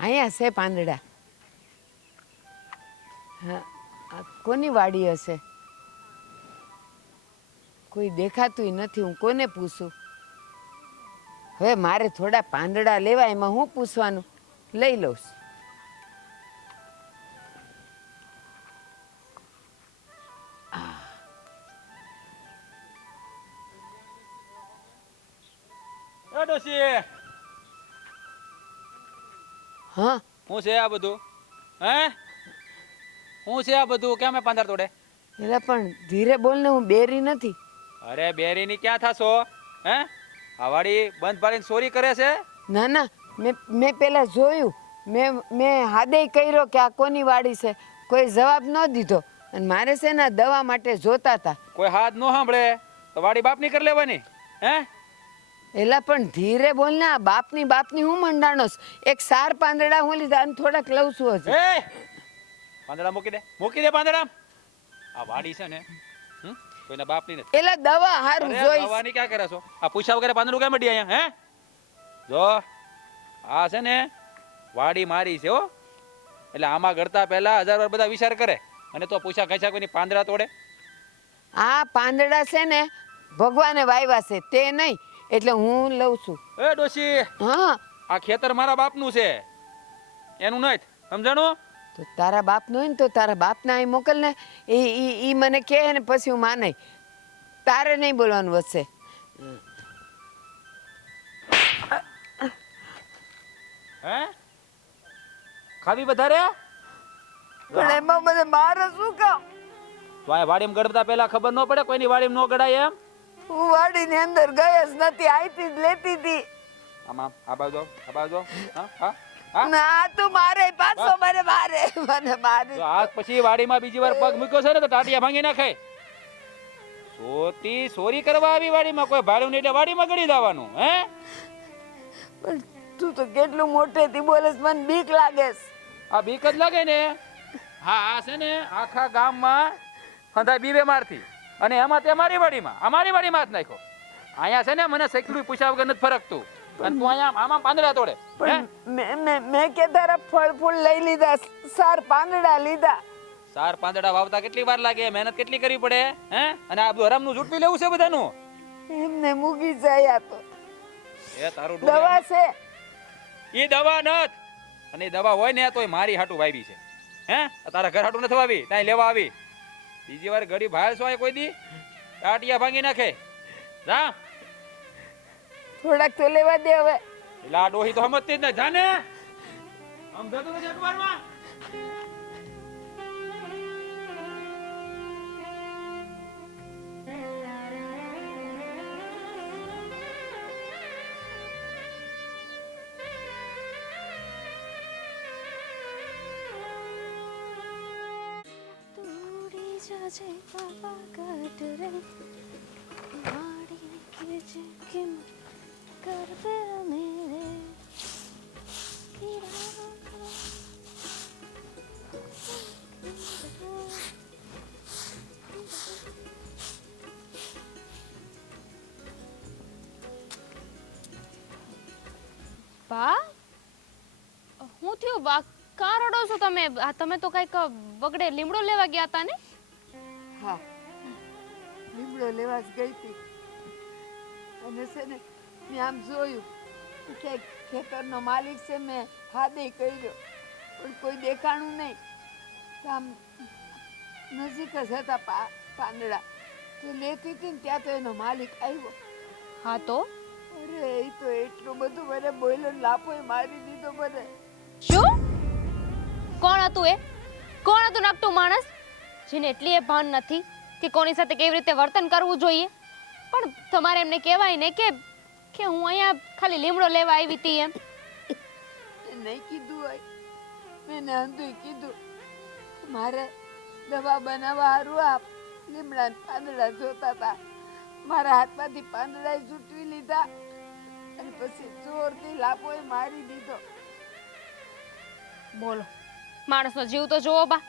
અહીંયા છે પાંદડા. હા, આ કોની વાડી હશે? કોઈ દેખાતું નથી. હું કોને પૂછું? હવે મારે થોડા પાંદડા લેવા, એમાં હું પૂછવાનું? લઈ લઉં. ડોશી હા, હું છે આ બધું? હે, હું છે આ બધું? કેમ પાંદર તોડે? એટલે પણ ધીરે બોલ ને, હું બેરી નથી. અરે બેરી ની ક્યાં થાશો? હે, આ વાડી બંધ પાડીને ચોરી કરે છે? ના ના, મેં પેલા જોયું. મેં હાદે કર્યો કે આ કોની વાડી છે. કોઈ જવાબ ન દીધો. અને મારે છે ને દવા માટે જોતા હતા. કોઈ હાથ ન સાંભળે તો વાડી બાપની કરી લેવાની. હે, એલા પણ ધીરે બોલ ને. આ બાપની હું મંડાણોસ. એક સાર પાંદડા હું લીધા અને થોડાક લઉં છું હજી. એ પાંદડા મૂકી દે પાંદડા. આ વાડી છે ને કોઈના બાપની નથી. એલા દવા હારું જોઈશ. દવાની ક્યાં કરે છો? આ પૂછા વગર પાંદડું કેમ મટી અહીંયા? હે, જો આ છે ને વાડી મારી છે હો. એટલે આમાં ગળતા પહેલા 1000 વાર બધા વિચાર કરે અને તો પૂછા કચ્છા કોઈની પાંદડા તોડે. આ પાંદડા છે ને ભગવાને વાવ્યા છે તે નહીં, એટલે હું લઉં છું. એ ડોશી, હા, આ ખેતર મારા બાપનું છે, એનું નથી. સમજાણું? તો તારા બાપનું હોય ને તો તારા બાપને અહીં મોકલ ને. ઈ મને કહે ને પછી હું માને. તારે નહીં બોલવાનું વચ્ચે. હે, ખાવી વધારે? પણ એમાં મને મારે શું કામ? તો આ વાડીમાં ગળતા પહેલા ખબર ન પડે કોઈની વાડીમાં ન ગળાય એમ? હું વાડીની અંદર ગઈ જ નથી, આઈથી જ લેતી હતી. આમાં આ બાજુ હા હા હા. ના તું મારે પાછો મને મારે. તો આજ પછી વાડીમાં બીજી વાર પગ મૂક્યો છે ને તો ટાટિયા ભાંગી નાખે. ચોરી કરવા આવી વાડીમાં, કોઈ ભાડું નહીં એટલે વાડીમાં ગળી દેવાનું. હે, પણ તું તો કેટલું મોટેથી બોલેસ, મને બીક લાગે. આ બીક જ લાગે ને? હા, આ છે ને આખા ગામમાં હંધાય બીવે મારથી અને એમાં તે મારી વાડીમાં, અમારી વાડીમાં જ નાખ્યો. અહીંયા છે ને મને સેકલું પૂછ્યા વગર નથી ફરકતું અને તું અહીંયા આમાં પાંદડા તોડે. મેં કે તારા ફળ ફૂલ લઈ લીધા, સાર પાંદડા લીધા. સાર પાંદડા વાવતા કેટલી વાર લાગે, મહેનત કેટલી કરવી પડે? હે, અને આ બધું હરામનું ઝૂંટવી લેવું છે બધાનું. એમને મૂકી જાય. તો એ તારું દવા છે. એ દવા નથ, અને એ દવા હોય ને તોય મારી હાટું વાવી છે. હે, તારા ઘર હાટું નથી વાવી, ત્યાં લેવા આવી. બીજી વાર ઘડી બહાર છો કોઈ દી ટાટિયા ભાંગી નાખે. જા, થોડાક તો લેવા દે હવે. એટલે આ ડોહી તો સમજતી જ ન. જાને આમ જતો નથી અખબારમાં. जाजे पापा काट रे माड़ी के जे किम कर पे मेरे બા, હું થયું બા? કાં રડો છો તમે? તમે તો કઈક બગડે લીમડો લેવા ગયા હતા ને? હા, લીમડો લેવા જ ગઈ હતી. અને છે ને મેં આમ જોયું કે ખેતરનો માલિક છે, મેં હાદે કર્યો પણ કોઈ દેખાણું નહીં. તો આમ નજીક જ હતા પાંદડા, તો લેતી હતી ને ત્યાં તો એનો માલિક આવ્યો. હા તો? અરે એ તો એટલું બધું મને બોલ્યો, લાફોય મારી દીધો મને. શું? કોણ હતું એ? કોણ હતું નકટું માણસ જેને એટલી એ ભાન નથી કે કોની સાથે કેવી રીતે વર્તન કરવું જોઈએ? પણ તમારે એમને કહેવાય ને કે હું અહીંયા ખાલી લીમડો લેવા આવી હતી એમ. નહીં કીધું હોય, મેં અંધું કીધું મારે દવા બનાવવા હારું આ લીમડા પાંદડા જોતા હતા. મારા હાથમાંથી પાંદડા છૂટવી લીધા અને પછી જોરથી લાફોય મારી દીધો. બોલો, માણસનો જીવ તો જોવો બા.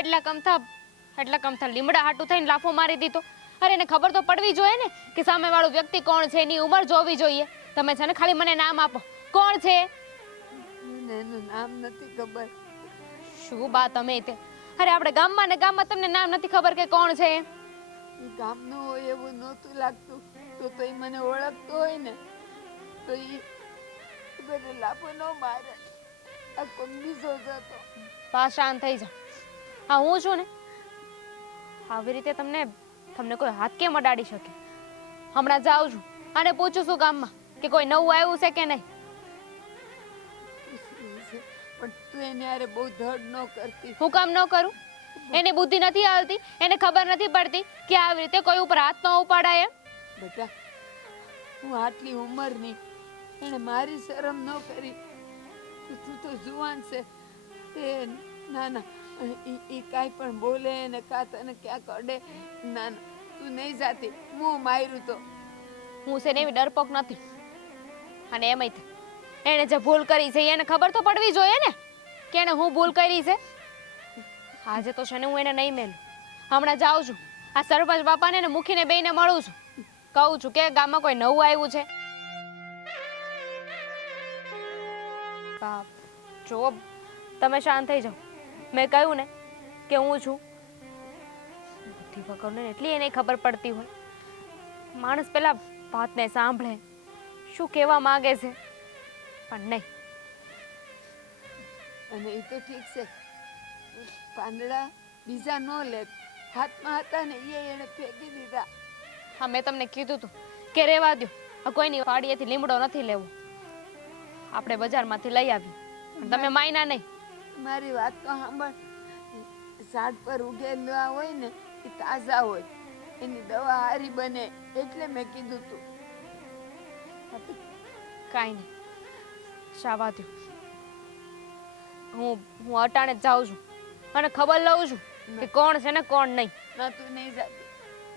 એટલા કમથા લીમડા હાટું થઈને લાફો મારી દીધો. અરે એને ખબર તો પડવી જોઈએ ને કે સામેવાળો વ્યક્તિ કોણ છે, એની ઉંમર જોવી જોઈએ. તમે છે ને ખાલી મને નામ આપો, કોણ છે? મને એનું નામ નથી ખબર. શું બા તમે તે? અરે આપણે ગામમાં ને ગામમાં તમને નામ નથી ખબર કે કોણ છે એમ? એ ગામનું હોય એવું નહોતું લાગતું. તો એ મને ઓળખતો હોય ને તો એ મને લાફો ન મારે. આ કોંગીસો જતો. બા શાંત થઈ જા. હા હું છું ને, આવી રીતે તમને કોઈ હાથ કેમ અડાડી શકે? હમણાં જાઉં છું અને પૂછું છું ગામમાં કે કોઈ નવું આવ્યું છે કે નહીં. પણ તું એને યારે બહુ ધડ ન કરતી. હું કામ ન કરું? એને બુદ્ધિ નથી આવતી? એને ખબર નથી પડતી કે આવી રીતે કોઈ ઉપર હાથ ન ઉપાડાય એમ? બેટા, હું આટલી ઉંમરની, એને મારી શરમ ન કરી. તું તો જુવાન છે. તે ના ના એ કાંઈ પણ બોલે ને કાં તને ક્યાંક અડે. ના ના તું નહીં જાતી. હું માર્યું તો હું છે ને એવી ડરપોક નથી. અને એમાંય એને જે ભૂલ કરી છે એને ખબર તો પડવી જોઈએ ને કે એને હું ભૂલ કરી છે. આજે તો છે ને હું એને નહીં મેલું. હમણાં જાઉં છું, આ સરપંચ બાપાને ને મુખીને બેયને મળું છું. કહું છું કે ગામમાં કોઈ નવું આવ્યું છે. બાપ જો તમે શાંત થઈ જાઓ. મેં કહ્યું ને કે હું છું. બુદ્ધિ વગરને એટલી એને ખબર પડતી હોય. માણસ પેલા વાતને સાંભળે, શું કહેવા માંગે છે, પણ નહીં. અને એ તો ઠીક છે. પાંદડા બીજા ન લે. હાથમાં હતા ને એ એને ફેંકી દીધા. હા મેં તમને કીધું હતું કે રહેવા દો. આ કોઈની વાડીએથી લીમડો નથી લેવો. આપણે બજારમાંથી લઈ આવીએ. પણ તમે માયના નહીં. મારી વાત તો સાંભળ. ઝાડ પર ઉગેલા હોય ને એ તાજા હોય, એની દવા હારી બને એટલે મેં કીધું તું. કાંઈ નહીં, શાવા દો. હું અટાણે જ જાઉં છું અને ખબર લઉં છું કે કોણ છે ને કોણ નહીં. ના તું નહીં જાતી.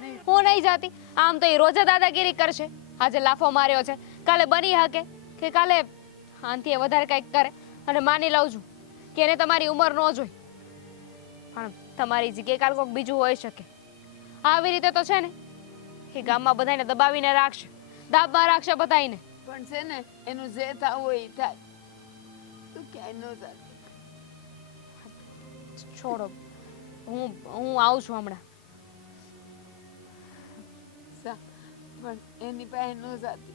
નહીં. હું નહીં જાતી. આમ તો એ રોજે દાદાગીરી કરશે. આજે લાફો માર્યો છે, કાલે બની શકે કે કાલે આનથી વધારે કંઈક કરે. અને માની લઉં છું કે એને તમારી ઉંમર ન જોઈ, પણ તમારી જગ્યાએ કાલ કોઈક બીજું હોઈ શકે. આવી રીતે તો છે ને એ ગામમાં બધાને દબાવીને રાખશે, દાબમાં રાખશે બધાને. પણ છે ને એનું જે થવું હોય એ થાય. તું ક્યાંય ન જાતી. છોડો, હું આવું છું હમણાં. પણ એની પાસે ન જાતી.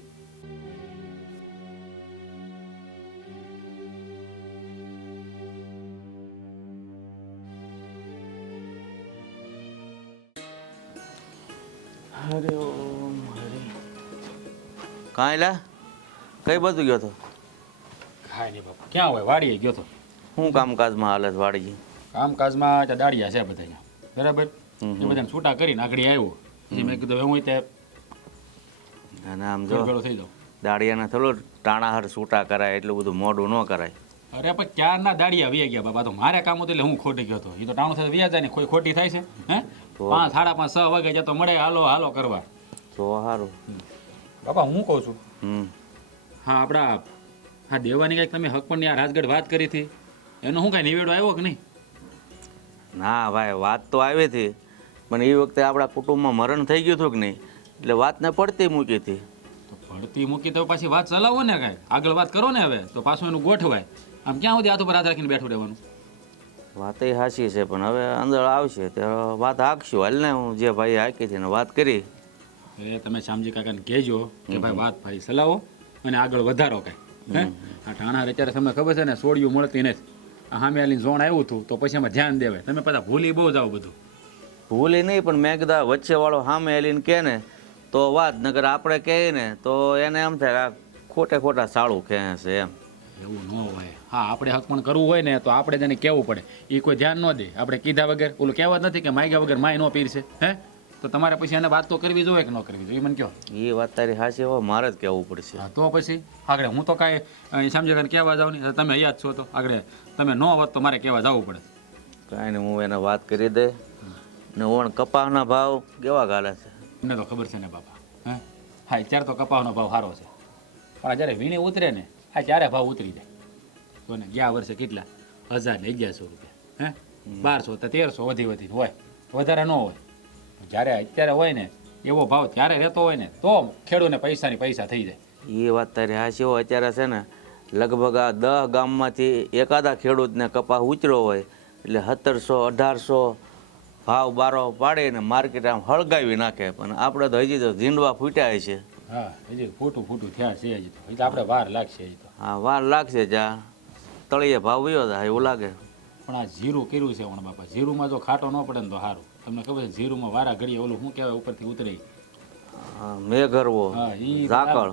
હરે ઓમ હરે. કાંઈ લા કઈ બાજુ ગયો તો? કાંઈ નહીં બાપા, ક્યાં હોય? વાડીએ ગયો તો. શું કામકાજમાં હાલત વાળી? કામકાજમાં ત્યાં દાડિયા છે બધા, બરાબર? હમ એ બધાને છૂટા કરીને આગળ આવ્યો. પછી મેં કીધું હું ત્યાં અને આમ જો ભેળો થઈ જાઉં. દાડિયાને થોડું ટાણાહર છૂટા કરાય, એટલું બધું મોઢું ન કરાય. અરે પણ ક્યારના દાડિયા વી ગયા બાપા. તો મારે કામ હતું એટલે હું ખોટી ગયો હતો. એ તો ટાણું સાથે વ્યા જાય ને કોઈ ખોટી થાય છે? હે 5, 5:30, 6 વાગે જતો મળે હાલો હાલો કરવા. તો સારું. બાપા હું કહું છું, હમ હા આપણા હા દેવાની કંઈક તમે હકપણની આ રાજગઢ વાત કરી હતી, એનો શું કાંઈ નિવેડો આવ્યો કે નહીં? ના ભાઈ, વાત તો આવી હતી, પણ એ વખતે આપણા કુટુંબમાં મરણ થઈ ગયું હતું કે નહીં, એટલે વાતને પડતી મૂકી હતી. તો પડતી મૂકી તો પાછી વાત ચલાવો ને, કાંઈ આગળ વાત કરો ને. હવે તો પાછું એનું ગોઠવાય. આમ ક્યાં સુધી હાથ ઉપર હાથ રાખીને બેઠું રહેવાનું? વાત એ હાચી છે, પણ હવે અંદર આવશે તો વાત હાંકશું. હાલ ને, હું જે ભાઈ હાકી હતી ને વાત કરી. એ તમે શામજી કાકાને કહેજો કે ભાઈ વાત ભાઈ ચલાવો અને આગળ વધારો કાંઈ. હે આ ટાણા અત્યારે તમને ખબર છે ને સોડિયું મળતી નથી. આ સામે આલીને ઝોણ આવ્યું હતું તો પછી એમાં ધ્યાન દેવાય. તમે પાછા ભૂલી બહુ જાઓ બધું. ભૂલી નહીં, પણ મેં કીધા વચ્ચેવાળો સામે એલીને કહે ને તો વાત, નગર આપણે કહીએ ને તો એને એમ થાય આ ખોટા સાળું કહે છે એમ. એવું ન હોય. હા આપણે હક પણ કરવું હોય ને તો આપણે તેને કહેવું પડે. એ કોઈ ધ્યાન ન દે. આપણે કીધા વગર ઓલું કહેવત નથી કે માગ્યા વગર માય ન પીરશે. હે તો તમારે પછી એને વાત તો કરવી જોઈએ કે ન કરવી જોઈએ? એ મને કહો. એ વાત તારી હાચી હોય, મારે જ કહેવું પડશે. હા તો પછી આગળ હું તો કાંઈ સમજે કે કહેવા જાઉં નહીં. તમે અહીંયા જ છો તો આગળ તમે ન હોત તો મારે કહેવા જવું પડે. કાંઈ નહીં, હું એને વાત કરી દે. ને ઓણ કપાસના ભાવ કેવા ગાલે છે? તમને તો ખબર છે ને બાપા. હે હા અત્યારે તો કપાસનો ભાવ સારો છે, પણ જ્યારે વીણી ઉતરે ને આ ત્યારે ભાવ ઉતરી જાય. તો ને ગયા વર્ષે કેટલા 1000 ને 1100 રૂપિયા. હે 1200 તો 1300 વધીને હોય, વધારે ન હોય. જ્યારે અત્યારે હોય ને એવો ભાવ ત્યારે રહેતો હોય ને તો ખેડૂતને પૈસાની પૈસા થઈ જાય. એ વાત તારી હાચી હોય. અત્યારે છે ને લગભગ આ 10 ગામમાંથી એકાદા ખેડૂતને કપાસ ઉતર્યો હોય એટલે 1700-1800 ભાવ બારો પાડીને માર્કેટ આમ હળગાવી નાખે. પણ આપણે તો હજી તો ઝીંડવા ફૂટ્યા છે. હા હજી ફૂટું થયા છે હજી તો. એટલે આપણે વાર લાગશે હજી તો. હા વાર લાગશે. જ્યાં તળિયે ભાવ વયો થાય એવું લાગે. પણ આ જીરું કર્યું છે હમણાં બાપા. જીરુંમાં જો ખાટો ન પડે ને તો સારું. તમને ખબર છે જીરુંમાં વારા ઘડીએ ઓલું શું કહેવાય ઉપરથી ઉતરે મેઘરવો હા ઈ ઝાકળ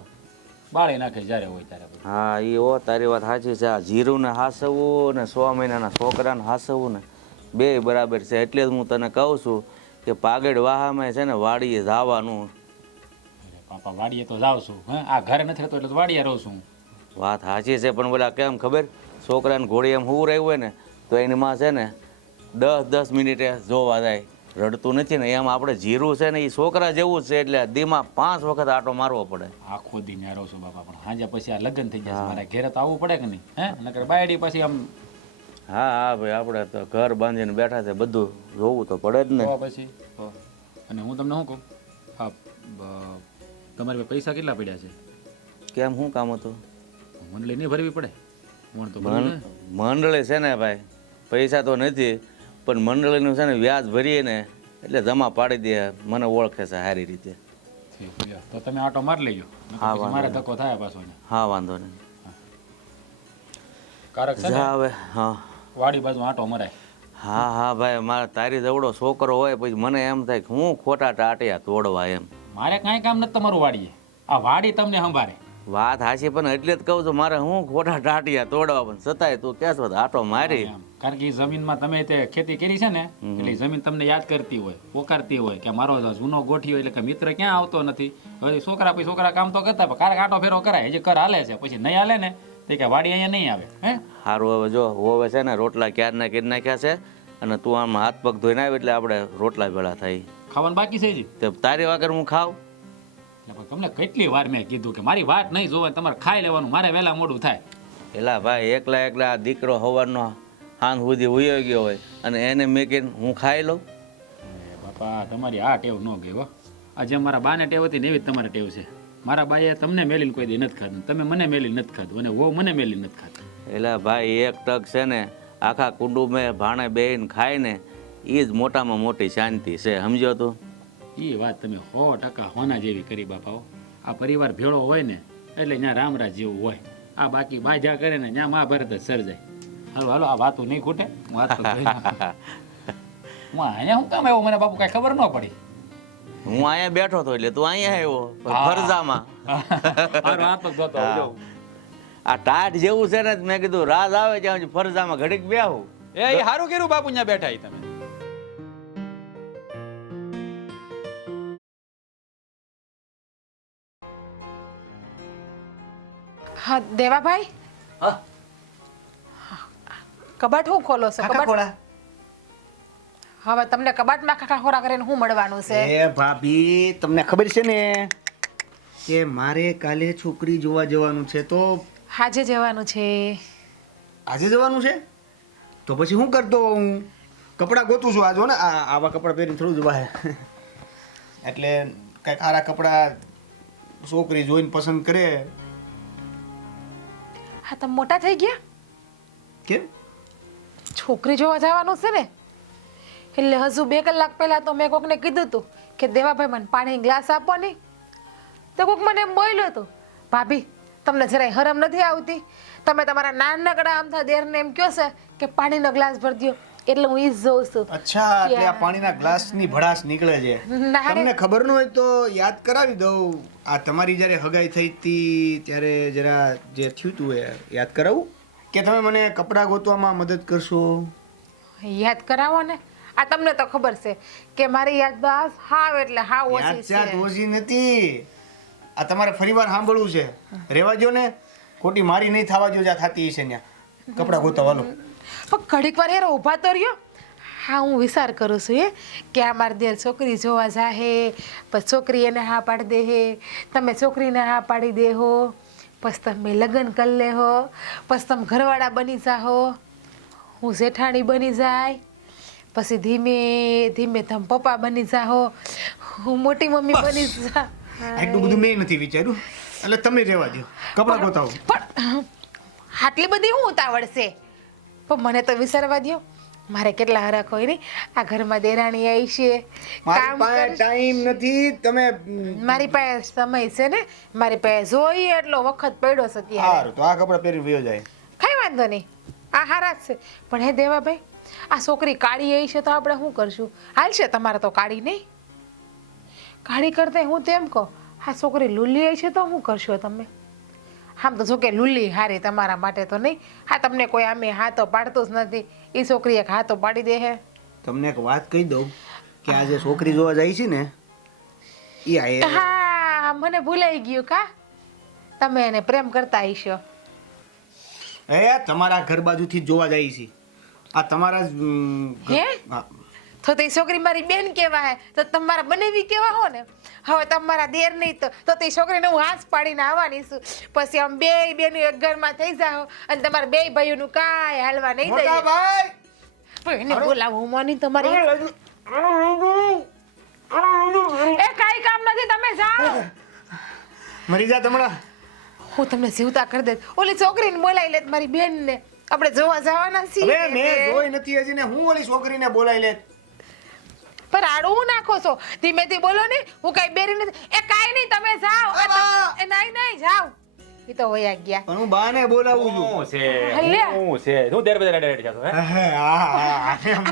બાળી નાખે જ્યારે હોય ત્યારે. હા એ ઓ તારી વાત સાચી છે. આ જીરુંને હાસવવું ને 6 મહિનાના છોકરાને હાસવવું ને બે બરાબર છે. એટલે જ હું તને કહું છું કે પાગડ વાહામાં છે ને વાડીએ જવાનું. પાપા વાડીએ તો જાઉં છું. હા આ ઘરે નથી રહેતો એટલે વાડીએ રહું છું. વાત સાચી છે પણ બોલા કેમ ખબર છોકરાને ઘોડી એમ હું રહ્યું હોય ને તો એની માં છે ને 10-10 મિનિટે જોવા જાય. રડતું નથી ને એમ આપણે જીરું છે ને એ છોકરા જેવું જ છે. એટલે દીમાં 5 વખત આટો મારવો પડે. આખો દી ને રહું છું બાપા. પણ સાંજે પછી આ લગ્ન થઈ જશે મારા ઘેરે તો આવવું પડે કે નહીં? હે નકર બાયડી પછી આમ. હા હા ભાઈ આપણે તો ઘર બાંધીને બેઠા છે બધું જોવું તો પડે જ ને. તો પછી અને હું તમને શું કહું હા તમારી પાસે પૈસા કેટલા પડ્યા છે? કેમ શું કામ હતું? મંડળી નહીં ભરવી પડે? મંડળી છે ને ભાઈ પૈસા તો નથી પણ મંડળીનું છે ને વ્યાજ ભરીએ ને એટલે જમા પાડી દે. મને ઓળખે છે સારી રીતે. તો તમે આટો મારી લેજો. હા મારે ધક્કો થાય પાછો. હા વાંધો નહીં. કારક છે હવે હા વાડી બાજુ આટો મરાય. હા હા ભાઈ મારે તારી જવડો છોકરો હોય પછી મને એમ થાય કે હું ખોટા ટાટિયા તોડવા એમ. મારે કાંઈ કામ નથી તમારું વાડીએ. આ વાડી તમને સંભાળે. વાત હાચી પણ એટલે જ કહું છું મારે હું ખોટા ટાટિયા તોડવા પણ છતાંય તું કહેશો આટો મારી. કારણ કે એ જમીનમાં તમે તે ખેતી કરી છે ને એટલે જમીન તમને યાદ કરતી હોય પોકારતી હોય કે મારો જૂનો ગોઠી હોય એટલે કે મિત્ર ક્યાં આવતો નથી. હવે છોકરા કામ તો કરતા પણ કારક આટો ફેરો કરાય. હજી કર હાલે છે પછી નહીં હાલે ને તો કે વાડી અહીંયા નહીં આવે. હે સારું હવે જો હવે છે ને રોટલા ક્યારના કરી નાખ્યા છે અને તું આમ હાથ પગ ધોઈને આવે એટલે આપણે રોટલા ભેળા થાય. ખાવાનું બાકી છે હજી? તે તારી વગર હું ખાવ? તમને કેટલી વાર મેં કીધું કે મારી વાત નહીં જોવા તમારે ખાઈ લેવાનું. મારે વહેલા મોડું થાય. એલા ભાઈ એકલા દીકરો હવારનો હાંજ સુધી ઉયો ગયો હોય અને એને મેકીને હું ખાઈ લઉં? બાપા તમારી આ ટેવ ન ગઈ હો. આ જેમ મારા બાને ટેવ હતી ને એવી જ તમારે ટેવ છે. મારા બાએ તમને મેલીને કોઈ દી નથી ખાધું. તમે મને મેલીને નથી ખાધું અને વો મને મેલીને નથી ખાધું. એલા ભાઈ એક ટક છે ને આખા કુટુંબે ભાણે બેહીને ખાય ને એ જ મોટામાં મોટી શાંતિ છે. સમજો તું? એ વાત તમે 100% હોના જેવી કરી બાપાઓ. આ પરિવાર ભેળો હોય ને એટલે ત્યાં રામરાજ જેવું હોય. આ બાકી બાજા કરે ને ત્યાં મહાભારત જ સર્જાય. હાલો હાલો આ વાતું નહીં ખૂટે. હું અહીંયા શું કામ આવ્યો મને બાપુ કઈ ખબર ન પડી. હું અહીંયા બેઠો હતો એટલે તું અહીંયા આવ્યો ફરજામાં. આ ટાટ જેવું છે ને મેં કીધું રાજ આવે ત્યાં ફરજામાં ઘડીક બેહું. એ સારું કર્યું બાપુ ત્યાં બેઠા તમે. હા દેવાભાઈ. હા કબાટ હું ખોલો છો? કબાટ હવે તમને કબાટમાં ખાખા ખોરા કરીને હું મળવાનું છે? એ ભાભી તમને ખબર છે ને કે મારે કાલે છોકરી જોવા જવાનું છે. તો આજે જવાનું છે. આજે જવાનું છે તો પછી શું કરતો હું કપડાં ગોતું છું. આ જો ને આવા કપડાં પહેરીને થોડું જવાય. એટલે કંઈક સારા કપડાં છોકરી જોઈને પસંદ કરે. હા તમે મોટા થઈ ગયા? કેમ? છોકરી જોવા જવાનું છે ને એટલે હજુ 2 કલાક પહેલા તો મેં કોકને કીધું હતું કે દેવાભાઈ મને પાણી ગ્લાસ આપો નહીં. તો કોક મને એમ બોલ્યો હતો ભાભી તમને જરાય હરમ નથી આવતી? તમે તમારા નાનકડા અમથા દેરને એમ કહો છે કે પાણીનો ગ્લાસ ભરી દો. એટલે હું ઈ જ જોઉં છું. અચ્છા એટલે આ પાણીના ગ્લાસની ભડાસ નીકળે છે. તમને ખબર ન હોય તો યાદ કરાવી દઉં. આ તમારી જ્યારે હગાઈ થઈ હતી ત્યારે જરા જે થયું હતું એ યાદ કરાવું કે તમે મને કપડાં ગોતવામાં મદદ કરશો? યાદ કરાવો ને. આ તમને તો ખબર છે કે મારી યાદદાસ્ત હાવ એટલે હાવ ઓછી યાદ છે. ઓછી નથી. આ તમારે ફરીવાર સાંભળવું છે. રહેવા દો ને ખોટી મારી નહીં થવા દો જ્યાં થતી છે ત્યાં કપડાં ગોતવાનો. પણ ઘડીક વાર યાર ઊભા તો રહ્યો. હા હું વિચાર કરું છું કે આ મારી દેર છોકરી જોવા જાહે પછી છોકરી એને હા પાડી દે હે તમે છોકરીને હા પાડી દે હો પછી તમે લગ્ન કરી લે હો પછી તમે ઘરવાળા બની જાહો હું જેઠાણી બની જાય પછી ધીમે ધીમે તમે પપ્પા બની જાહો હું મોટી મમ્મી બની જા. એટલું બધું મેં નથી વિચાર્યું એટલે તમે રહેવા દો કપડાં ગોતાવો. પણ આટલી બધી હું ઉતાવળ છે પણ મને તો વિચારવા દ્યો મારે કેટલા હરખ હોય ને આ ઘરમાં દેરાણી આવી છે મારી કામ પાસે કરશે. ટાઈમ નથી તમે મારી પાસે સમય છે ને મારી પાસે જોઈએ એટલો વખત પડ્યો છે ત્યારે સારું તો આ કપડાં પહેરી વયો જાય કઈ વાંધો નહીં આ હારા જ છે પણ હે દેવાભાઈ આ છોકરી કાળી આવી છે તો આપણે શું કરશું હાલશે તમારે તો કાળી નહીં કાળી કરતા હું તેમ કહું આ છોકરી લુલી આવી છે તો શું કરશો તમે આમ તો જો કે લુલી હારી તમારા માટે તો નહીં હા તમને કોઈ આમે હાથો પાડતું જ નથી એ છોકરી એક હાથો પાડી દે હે તમને એક વાત કહી દઉં કે આ જે છોકરી જોવા જાય છે ને એ આ હા મને ભૂલાઈ ગયું કા તમે એને પ્રેમ કરતા હશો તમારા ઘર બાજુથી જ જોવા જાય છે આ તમારા જ હે? હા. તો તે છોકરી મારી બેન કહેવાય તો તમારા બનેવી કેવા હો ને હવે તમારા દેર નહીં તો તે છોકરીને હું હાથ પાડીને આવવાની છું પછી આમ બે બેનું એક ઘરમાં થઈ જાઓ અને તમારા બે ભાઈઓનું કાંઈ હાલવા નહીં મોટા દઈએ ભાઈ પણ એને બોલાવું માની તમારી એ કાંઈ કામ નથી તમે જાઓ મરી જા તમણા હું તમને જીવતા કરી દે ઓલી છોકરીને બોલાવી લે મારી બેનને આપણે જોવા જવાના હવે છીએ મેં જોઈ નથી હજી ને હું ઓલી છોકરીને બોલાવી લે પર આડું હું નાખો છો ધીમેથી બોલો ને હું કઈ બેરી નથી એ કાઈ નહીં તમે જાઓ એ નહીં જાઓ એ તો વયા ગયા પણ હું બાને બોલાવું છું શું છે હલે. શું છે તું દેર બજાર રેડી જાતો હે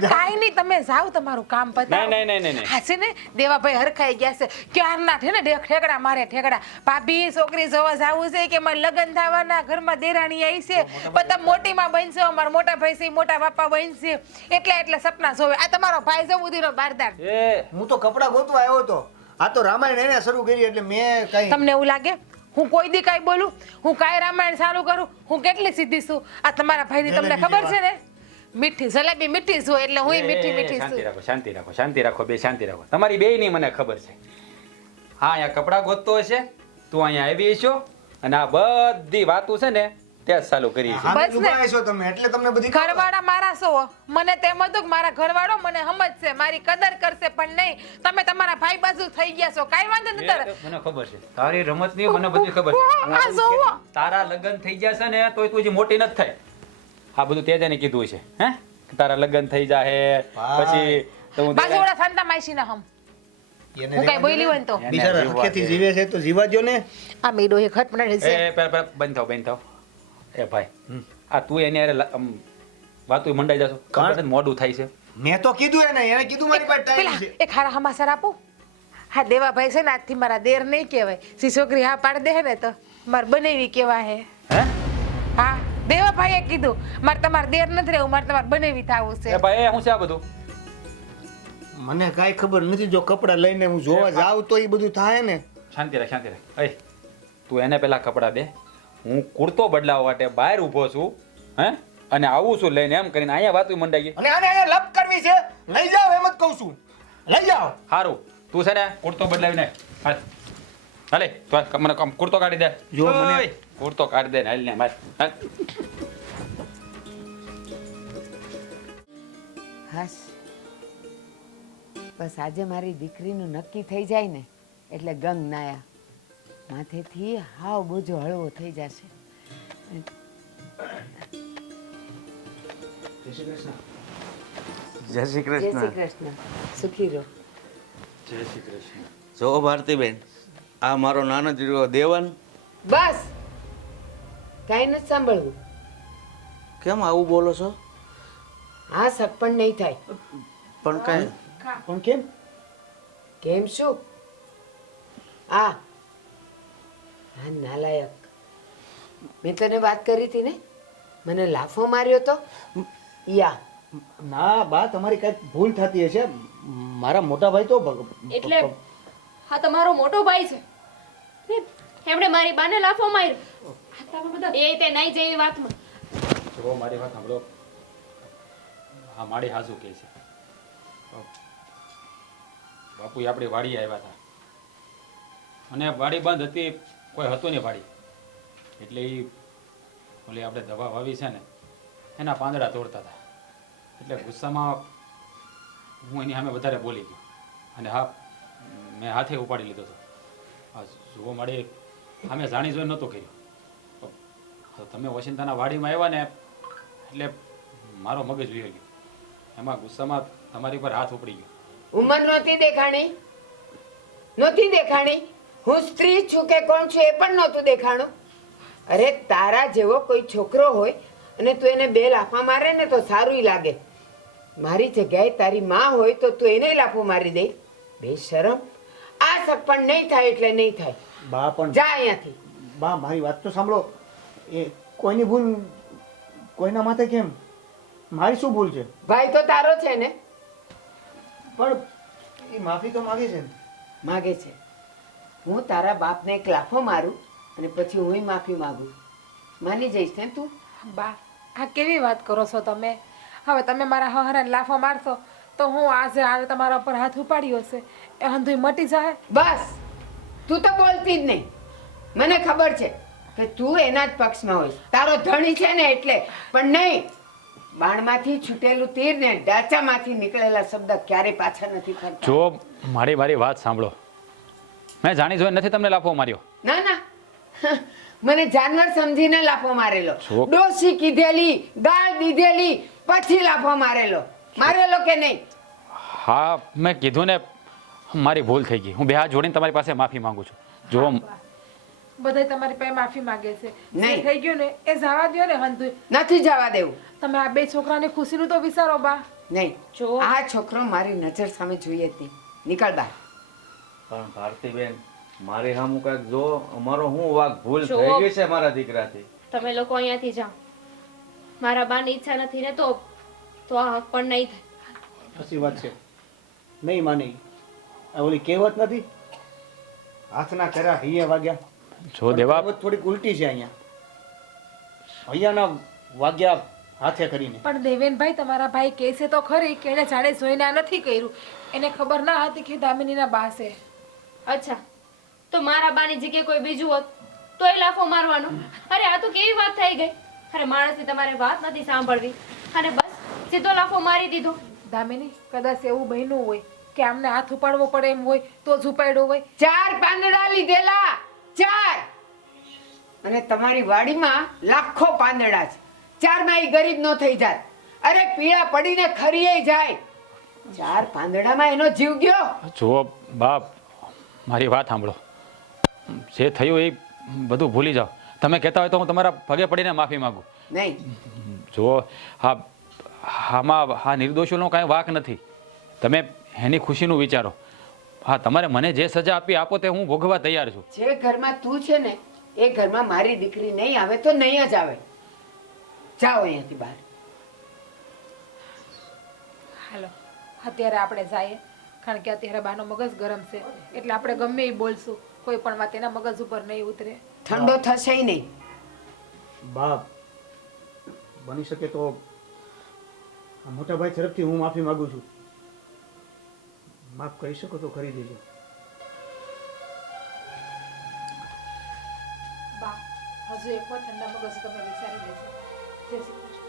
કાઈ નહીં તમે જાઓ તમારું કામ પતાવો નહીં, નહીં, નહીં, નહીં. હા છે ને દેવાભાઈ હરખાઈ ગયા છે ક્યારના છે ને ઠેકડા મારે ઠેકડા ભાભી છોકરી જોવા જાવું છે કે મારે લગ્ન થવાના ઘરમાં દેરાણી આવી છે પણ તમે મોટીમાં બનશો અમારા મોટા ભાઈ છે મોટા બાપા બનશે એટલે સપના જોવે આ તમારો ભાઈ જવું દીનો બારદાર એ હું તો કપડા ગોતવા આવ્યો હતો આ તો રામાયણ એને શરૂ કરી એટલે મેં કઈ તમને એવું લાગે હું કોઈ દી કાંઈ બોલું હું કાંઈ રામાયણ સારું કરું હું કેટલી સીધી છું આ તમારા ભાઈની તમને ખબર છે ને મીઠી જલેબી મીઠી છું એટલે હું મીઠી શાંતિ છું રાખો શાંતિ રાખો બે શાંતિ રાખો તમારી બે ની મને ખબર છે હા અહીંયા કપડા ગોતતો હશે તું અહીંયા આવી છો અને આ બધી વાતો છે ને તે જ ચાલુ કરી છે હામે બસ ને. ઉભા છો તમે એટલે તમને બધી ખબર. ઘરવાળા મારા છો મને તેમ હતું કે મારા ઘરવાળો મને સમજશે મારી કદર કરશે પણ નહીં તમે તમારા ભાઈ બાજુ થઈ ગયા છો કાંઈ વાંધો નથી તારે મને ખબર છે તારી રમત ની મને બધી ખબર છે હું આ આવું જોવો. કે તારા લગ્ન થઈ ગયા છે ને તોય તું હજી મોટી નથી થાય આ બધું તેજાને કીધું છે હે કે તારા લગ્ન થઈ જાહે ભાઈ. પછી તો હું બાજુવાળા શાંતા માસી ના હમ એને હું કાંઈ બોલી હોય ને તો એને બિચારા જીવવા હકેથી દે. જીવે છે તો જીવા દ્યો ને આ મેડો એ ખટ પડે છે એ પેલા બંધ થાવ એ ભાઈ આ તું એની હારે વાતું મંડાઈ જશો ખબર નથી મોડું થાય છે મેં તો કીધું એને કીધું મારી પાસે ટાઈમ પેલા છે એક હારા હમાસર આપો હા દેવાભાઈ છે ને આજથી મારા દેર નહીં કહેવાય સી છોકરી હા પાડ દે ને તો મારે બનેવી કેવા હે હે હા દેવાભાઈએ કીધું મારે તમારે દેર નથી રહેવું મારે તમારે બનેવી થવું એ છે ભાઈ શું છે આ બધું મને કાંઈ ખબર નથી જો કપડા લઈને હું જોવા જાઉં તો એ બધું થાય ને શાંતિ રાખ એ તું એને પેલા કપડા દે હું કુર્તો બદલાવવા માટે બહાર ઊભો છું હે અને આવું છું લઈને એમ કરીને અહીંયા વાતું મંડાઈ ગઈ અને આને અહીંયા લપ કરવી છે લઈ જાઓ એમ જ કહું છું લઈ જાઓ સારું તું છે ને કુર્તો બદલાવીને હાલ હાલે તો મને કુર્તો કાઢી દે જો મને- ઓય, કુર્તો કાઢી દે ને હાલ ને માર હાલ. હાશ બસ આજે મારી દીકરીનું નક્કી થઈ જાય ને એટલે ગંગ નાયા માથેથી હાવ બોજો હળવો થઈ જશે જય શ્રી જય શ્રી કૃષ્ણ કૃષ્ણ સુખી રહો જો ભારતીબેન આ મારો નાનો દીકરો દેવન બસ કાંઈ નથી સાંભળવું કેમ આવું બોલો છો આ સગ પણ નહીં થાય પણ કાંઈ પણ કેમ કેમ શું આ હા નાલાયક મેં તને વાત કરી હતી ને મને લાફો માર્યો તો યા ના બા તમારી કઈક ભૂલ થતી હશે મારા મોટા ભાઈ તો એટલે હા તમારો મોટો ભાઈ છે ને, એમણે મારી બાને લાફો માર્યો આ તમે બધા એ તે નહીં જેવી વાતમાં જો મારી વાત સાંભળો હા મારી હાસુ કે છે બાપુ આપણી વાડી આવ્યા હતા અને વાડી બંધ હતી કોઈ હતું નહીં વાડી એટલે એ ઓલી આપણે દવા વાવી છે ને એના પાંદડા તોડતા હતા એટલે ગુસ્સામાં હું એની સામે વધારે બોલી ગયો અને હા મેં હાથે ઉપાડી લીધો હતો હા જુઓ મારી સામે જાણી જોઈ નહોતું કર્યું તો તમે વસંતાના વાડીમાં આવ્યા ને એટલે મારો મગજ વયો ગયો. એમાં ગુસ્સામાં તમારી પર હાથ ઉપડી ગયો. ઉંમર નહોતી દેખાણી હું સ્ત્રી છું કે કોણ છું એ પણ નહોતું દેખાણું. અરે તારા જેવો કોઈ છોકરો હોય અને તું એને બે લાફા મારે ને તો સારું લાગે. મારી જગ્યાએ તારી માં હોય તો તું એને લાફો મારી દે. બેશરમ. આ સપણ નહીં થાય એટલે નહીં થાય. બા પણ જા અહીંયાથી. બા મારી વાત તો સાંભળો. એ કોઈની ભૂલ કોઈના માથે કેમ? મારી શું ભૂલ છે? ભાઈ તો તારો છે ને. પણ એ માફી તો માંગે છે ને. માગે છે. હું તારા બાપને એક લાફો મારું અને પછી હું માફી માંગુ. માની જઈશ ને તું? બા આ કેવી વાત કરો છો તમે? હવે તમે મારા હહરાને લાફો મારશો તો હું આજે તમારા ઉપર હાથ ઉપાડ્યો છે એ હંધુય મટી જાય. બસ તું તો બોલતી જ નહીં. મને ખબર છે કે તું એના જ પક્ષમાં હોઈશ. તારો ધણી છે ને એટલે. પણ નહીં, બાણમાંથી છૂટેલું તીર ને ડાચામાંથી નીકળેલા શબ્દ ક્યારેય પાછા નથી ફરતા. જો મારી વાત સાંભળો. મેં જાણી જોઈને નથી તમને લાફો માર્યો. ના ના મને જાનવર સમજીને લાફો મારેલો. જો. ડોશી કીધેલી, ગાળ દીધેલી, પછી લાફો મારેલો. મારેલો કે નહીં? હા મેં કીધું ને, મારી ભૂલ થઈ ગઈ. હું બે હાથ જોડીને તમારી પાસે માફી માંગુ છું. જો બધાય તમારી પાસે માફી માંગે છે. નહીં. જે થઈ ગયું ને એ જવા દ્યો ને હંધુય. નથી જવા દેવું. તમે આ બે છોકરાની ખુશીનું તો વિચારો બા. નહીં, જો. આ છોકરો મારી નજર સામે જોઈએ જ નહીં. નીકળ બહાર. પણ ભારતીબેન મારી સામું કાંઈક જો. અમારો શું વાંક ભૂલ જો. થઈ ગઈ છે મારા દીકરાથી. તમે લોકો અહીંયાથી જાઓ. મારા બાની ઈચ્છા નથી ને તો આ હક પણ નહીં થાય. સાચી વાત છે. નહીં માને. આ ઓલી કહેવત નથી, હાથના કર્યા હૈયે વાગ્યા. જો દેવા, કહેવત થોડીક ઉલટી છે અહીંયા. હૈયાના વાગ્યા હાથે કરીને. પણ દેવેનભાઈ તમારા ભાઈ કહે છે તો ખરી કે એને જાણે જોઈને આ નથી કર્યું. એને ખબર ના હતી કે દામિનીના બા છે. અચ્છા, તો મારા બાની જગ્યાએ કોઈ બીજું હોત તો એ લાફો મારવાનો. અરે આ તો કેવી વાત થઈ ગઈ. અરે માણસની તમારે વાત નથી સાંભળવી અને બસ સીધો લાફો મારી દીધો. દામિની કદાચ એવું બન્યું હોય કે આમને હાથ ઉપાડવો પડે એમ હોય તો જ ઉપાડ્યો હોય. 4 પાંદડા લીધેલા, 4. અને તમારી વાડીમાં લાખો પાંદડા છે. 4માં ઈ ગરીબ નો થઈ જાય. અરે પીળા પડીને ખરીએ જાય. 4 પાંદડામાં એનો જીવ ગયો. જો બાપ, મારી વાત સાંભળો. જે થયું એ બધું ભૂલી જાઓ. તમે કહેતા હોય તો હું તમારા પગે પડીને માફી માંગુ. નહીં, જો આ નિર્દોષોનો કાંઈ વાંક નથી. તમે એની ખુશીનું વિચારો. હા, તમારે મને જે સજા આપી આપો તે હું ભોગવવા તૈયાર છું. જે ઘરમાં તું છે ને એ ઘરમાં મારી દીકરી નહીં આવે તો નહીં જ આવે. જાઓ અહીંયાથી બહાર. હાલો અત્યારે આપણે જઈએ, કારણ કે અત્યારે બાનો મગજ ગરમ છે એટલે આપણે ગમે એ બોલશું, કોઈ પણ વાત એના મગજ ઉપર નહીં ઉતરે. ઠંડો થશે નહીં. બાપ બની શકે તો આ મોટા ભાઈ તરફથી હું માફી માંગુ છું. માફ કરી શકો તો કરી દેજો. બા હજુ એક વાર ઠંડા મગજ તમે વિચારી લેજો. જય શ્રી કૃષ્ણ.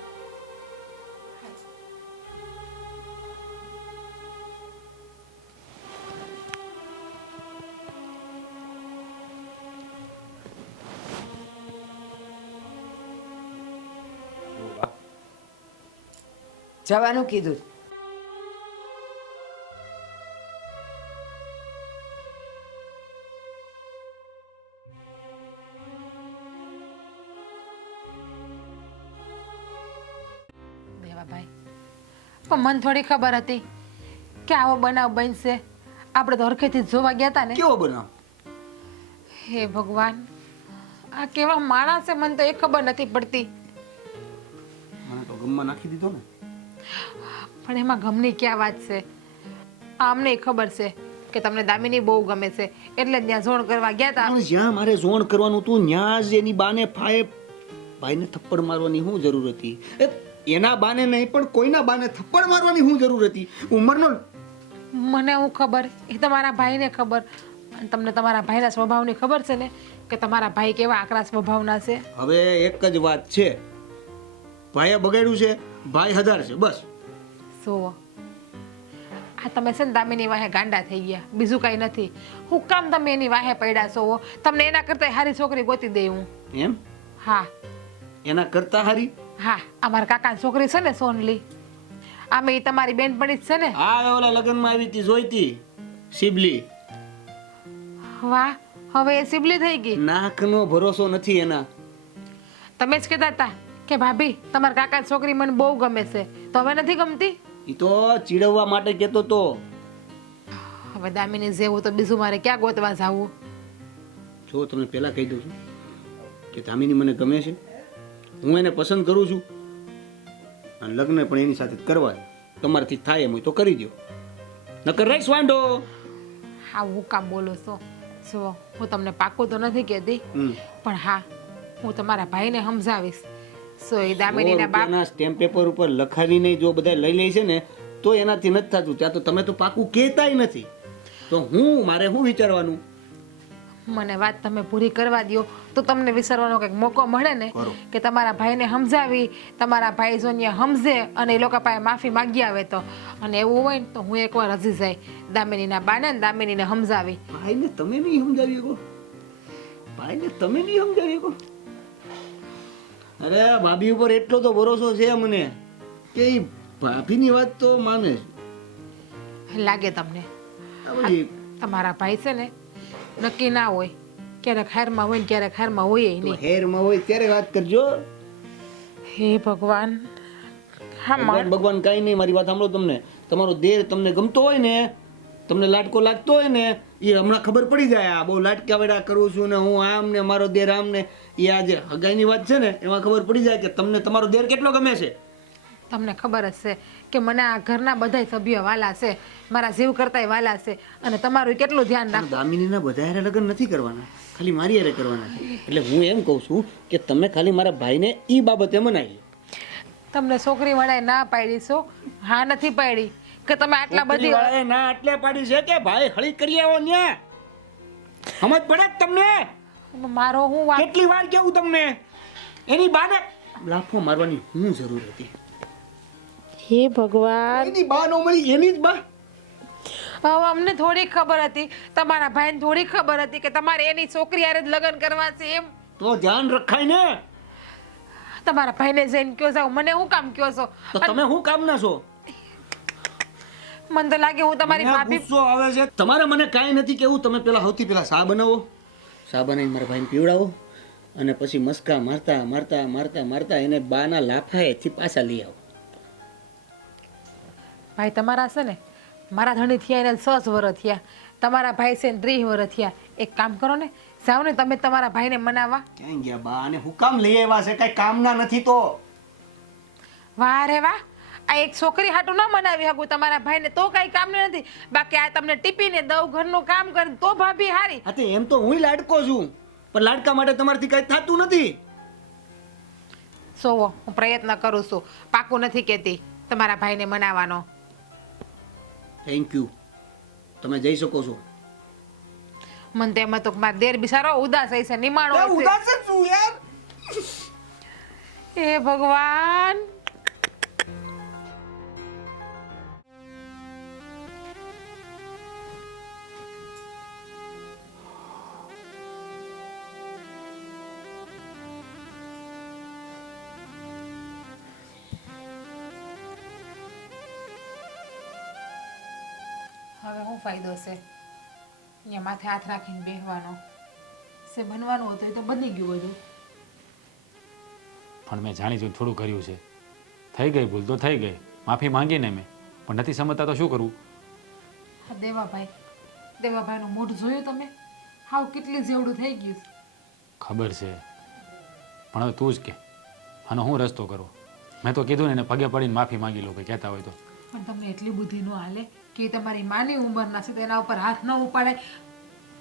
જવાનું કીધું. દેવાભાઈ પણ મને થોડી ખબર હતી કે આવો બનાવ બનશે. આપણે તો હરખેથી જ જોવા ગયા હતા ને. કેવો બનાવ? હે ભગવાન, આ કેવા માણસ છે મને તો એ ખબર નથી પડતી. મને તો ગમમાં નાખી દીધો ને. પણ એમાં ગમની ક્યાં વાત છે? અમને ખબર છે કે તમને દામિની બહુ ગમે છે એટલે ત્યાં ઝોણ કરવા ગયા હતા. પણ જ્યાં મારે ઝોણ કરવાનું હતું ત્યાં જ એની બાને ભાઈને થપ્પડ મારવાની શું જરૂર હતી? એના બાને નહીં પણ કોઈના બાને થપ્પડ મારવાની શું જરૂર હતી? ઉંમરનો મને હું ખબર, એ તમારા ભાઈને ખબર. અને તમને તમારા ભાઈના સ્વભાવની ખબર છે ને કે તમારા ભાઈ કેવા આકરા સ્વભાવના છે. હવે એક જ વાત છે, ભાઈએ બગાડ્યું છે, ભાઈ હદાર છે, બસ. જુઓ આ તમે છે ને દામિની વાહે ગાંડા થઈ ગયા, બીજું કઈ નથી. હું કામ તમે એની વાહે પડ્યા છો? તમને એના કરતા સારી છોકરી ગોતી દે હું. એમ? હા, એના કરતા હારી. હા અમારા કાકાની છોકરી છે ને સોનલી, આમે ઈ તમારી બેનપણી જ છે ને. આ ઓલા લગ્નમાં આવી હતી જોઈતી શિબલી. વાહ, હવે એ સિબલી થઈ ગઈ. નાકનો ભરોસો નથી એના. તમે જ કહેતા હતા કે ભાભી તમારા કાકાની છોકરી મને બહુ ગમે છે, તો હવે નથી ગમતી? ઈ તો ચીડવવા માટે કહેતો તો. હવે દામિની જેવું તો બીજું મારે ક્યાં ગોતવા જાવું? જો તમને પહેલા કહી દઉં છું કે દામિની મને ગમે છે, હું એને પસંદ કરું છું અને લગ્ન પણ એની સાથે જ કરવા છે. તમારાથી થાય એમ હોય તો કરી દો, નકર રહીશ વાંઢો. હા હું કામ બોલો છો? જો હું તમને પાક્કું તો નથી કહેતી, પણ હા હું તમારા ભાઈને સમજાવીશ. સો એ દામિનીના બાપ સ્ટેમ્પ પેપર ઉપર લખાવીને જો બધા લઈ લે છે ને તો એનાથી નથી થતું. ત્યાં તો તમે તો પાકું કહેતાય નથી, તો મારે શું વિચારવાનું? મને વાત તમે પૂરી કરવા દો તો તમને વિચારવાનો કંઈક મોકો મળે ને કે તમારા ભાઈને સમજાવી, તમારા ભાઈ જો અહીંયા સમજે અને એ લોકો પાસે માફી માગી આવે તો. અને એવું હોય ને તો હું એકવાર હજી જાય દામિનીના બાને ને દામિનીને સમજાવી. ભાઈને તમે નહીં સમજાવી શકો? ભાઈને તમે નહીં સમજાવી શકો? અરે ભાભી ઉપર એટલો તો ભરોસો છે મને કે એ ભાભીની વાત તો માને છે. લાગે તમને? તમારા ભાઈ છે ને નક્કી ના હોય, ક્યારેક હારમાં હોય ને ક્યારેક હારમાં હોય નહીં. હેરમાં હોય ત્યારે વાત કરજો. હે ભગવાન. હા ભગવાન કાંઈ નહીં, મારી વાત સાંભળો. તમને તમારો દેર તમને ગમતો હોય ને, તમને લાડકો લાગતો હોય ને, એ હમણાં ખબર પડી જાય. આ બહુ લાડકા વેડા કરું છું ને હું આમ ને મારો દેર આમ ને, એ આ જે હગાઈની વાત છે ને એમાં ખબર પડી જાય કે તમને તમારો દેર કેટલો ગમે છે. તમને ખબર જ છે કે મને આ ઘરના બધાય સભ્યો વાલા છે, મારા જીવ કરતાય વાલા છે, અને તમારું કેટલું ધ્યાન રાખો. દામિનીના બધા હારે લગ્ન નથી કરવાના, ખાલી મારી હારે કરવાના છે. એટલે હું એમ કહું છું કે તમે ખાલી મારા ભાઈને ઈ બાબતે મનાવી. તમને છોકરી વાળાએ ના પાડી છો? હા નથી પાડી કે તમે આટલા બધી વાળાએ ના એટલે પાડી છે કે ભાઈ હળી કરી આવો ન્યા. સમજ પડે તમને? મારો હું વાત કેટલી વાર કેવું તમને? એની બાને લાફો મારવાની હું જરૂર હતી? હે ભગવાન. એની બા નો મળી, એની જ બા. હવે અમને થોડી ખબર હતી, તમારા ભાઈને થોડી ખબર હતી કે તમારે એની છોકરી હારે જ લગ્ન કરવા છે એમ. તો ધ્યાન રખાય ને. તમારા ભાઈને જઈને કયો જાવ, મને હું કામ કયો છો? તો તમે શું કામ ના છો? મને તો લાગે હું તમારી ભાભી. ગુસ્સો આવે છે. તમારે મને કાંઈ નથી કેવું. તમે પેલા સૌથી પેલા ચા બનાવો, ચા બનાવીને મારા ભાઈને પીવડાવો અને પછી મસ્કા મારતા મારતા મારતા મારતા એને બાના લાફાએથી પાછા લઈ આવો. ભાઈ તમારા છે ને, મારા ધણી થયા એને 6 વર્ષ થયા, તમારા ભાઈ છે ને 30 વર્ષ થયા. એક કામ કરો ને, જાઓ ને તમે તમારા ભાઈને મનાવવા. ક્યાં ગયા બા? અને હું કામ લઈ આવ્યા છે? કઈ કામના નથી તો. વાહ રે વાહ, આ એક છોકરી હાટું ના મનાવી શકું તમારા ભાઈને તો કઈ કામ નથી. બાકી આ તમને ટીપીને દઉં, ઘરનું કામ કરે તો ભાભી હારી. હા તો એમ તો હું લાડકો છું, પણ લાડકા માટે તમારાથી કઈ થતું નથી. સોવો હું પ્રયત્ન કરું છું, પાકું નથી કહેતી તમારા ભાઈને મનાવવાનો. થેન્ક યુ, તમે જઈ શકો છો. મને તો એમાં તો મારા દેર બિચારો ઉદાસ હશે, નિમાણો હશે. ઉદાસ જ છું યાર. હે ભગવાન. હવે શું ફાયદો છે અહીંયા માથે હાથ રાખીને બેસવાનો છે? બનવાનું હતું એ તો બની ગયું બધું. પણ મેં જાણી જોઈને થોડું કર્યું છે. થઈ ગઈ ભૂલ તો થઈ ગઈ, માફી માંગીને મેં, પણ નથી સમજતા તો શું કરવું? હા દેવાભાઈનું મોઢું જોયું તમે? હાવ કેટલી જેવડું થઈ ગયું. ખબર છે, પણ હવે તું જ કે આનો હું રસ્તો કરો? મેં તો કીધું ને એને પગે પડીને માફી માંગી લો, કંઈ કહેતા હોય તો. પણ તમને એટલી બુદ્ધિ ન હાલે કે તમારી માની ઉંમરના છે તો એના ઉપર હાથ ન ઉપાડે?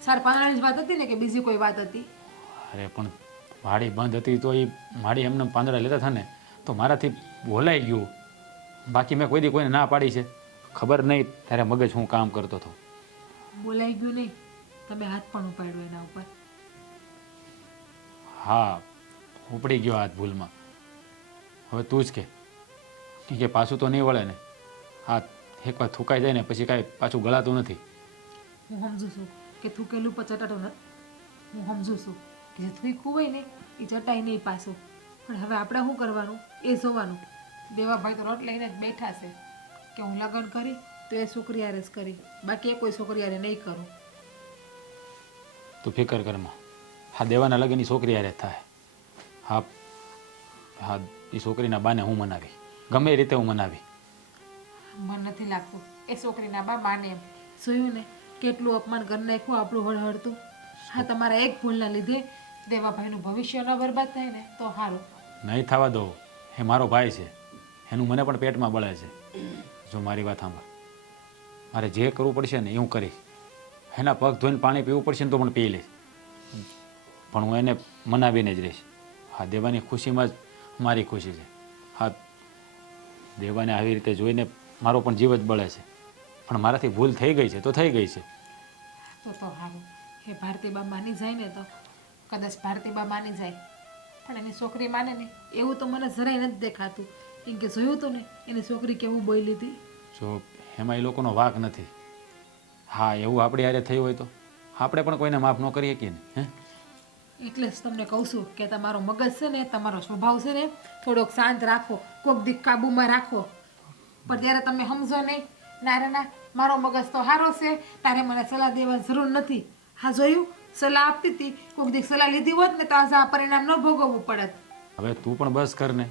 4-5 જ વાત હતી ને કે બીજી કોઈ વાત હતી? અરે પણ માડી બંધ હતી તો એ માડી એમને પાંદડા લેતા હતા ને તો મારાથી બોલાઈ ગયું. બાકી મેં કોઈ દી કોઈને ના પાડી છે? ખબર નહીં ત્યારે મગજ હું કામ કરતો હતો. બોલાઈ ગયું નહીં, તમે હાથ પણ ઉપાડ્યો એના ઉપર. હા ઉપડી ગયો હાથ ભૂલમાં. હવે તું જ કે પાછું તો નહીં વળે ને. હાથ એકવાર થૂકાઈ જાય ને પછી કાંઈ પાછું ગળાતું નથી. હું સમજુ છું કે થૂકેલું પર ચટાટો નથી. હું સમજુ છું કે જે થૂકવું હોય ને એ ચટાઈ નહીં પાછું. પણ હવે આપણે શું કરવાનું એ જોવાનું. દેવાભાઈ તો રોટ લઈને જ બેઠા છે કે હું લગ્ન કરી તો એ છોકરી હારે જ કરી, બાકી એ કોઈ છોકરી હારે નહીં કરું. તું ફિકર કરમાં, હા દેવાના લગ્નની છોકરી હારે જ થાય. હા હા, એ છોકરીના બાને હું મનાવી, ગમે એ રીતે હું મનાવી. મન નથી લાગતું એ છોકરીના બા માને એમ. જોયું ને કેટલું અપમાન કરી નાખ્યું આપણું હળહળતું. હા, તમારા એક ભૂલના લીધે દેવાભાઈનું ભવિષ્ય ન બરબાદ થાય ને તો સારું. નહીં થવા દો, એ મારો ભાઈ છે, એનું મને પણ પેટમાં બળે છે. જો મારી વાત સાંભળ, મારે જે કરવું પડશે ને એ હું કરીશ. એના પગ ધોઈને પાણી પીવું પડશે ને તો પણ પી લઈશ, પણ હું એને મનાવીને જ રહીશ. હા, દેવાની ખુશીમાં જ મારી ખુશી છે. હા, દેવાને આવી રીતે જોઈને મારો પણ જીવ જ બળે છે, પણ મારાથી ભૂલ થઈ ગઈ છે તો થઈ ગઈ છે. તો સારું. એ ભારતીબા માની જાય ને તો કદાચ ભારતીબા માની જાય, પણ એની છોકરી માને ને એવું તો મને જરાય નથી દેખાતું. કેમ કે જોયું હતું ને એની છોકરી કેવું બોલી હતી. જો એમાં એ લોકોનો વાંક નથી. હા, એવું આપણી હારે થયું હોય તો આપણે પણ કોઈને માફ ન કરી શકીએ ને. હે, એટલે જ તમને કહું છું કે તમારો મગજ છે ને, તમારો સ્વભાવ છે ને, થોડોક શાંત રાખો, કોક દી કાબુમાં રાખો. પણ જ્યારે તમે સમજો નહીં, ના રે ના મારો મગજ તો સારો છે, તારે મને સલાહ દેવાની જરૂર નથી. હા, જોયું સલાહ આપતી હતી, કોક દી સલાહ લીધી હોત ને તો આજે આ પરિણામ ન ભોગવવું પડત. હવે તું પણ બસ કર ને.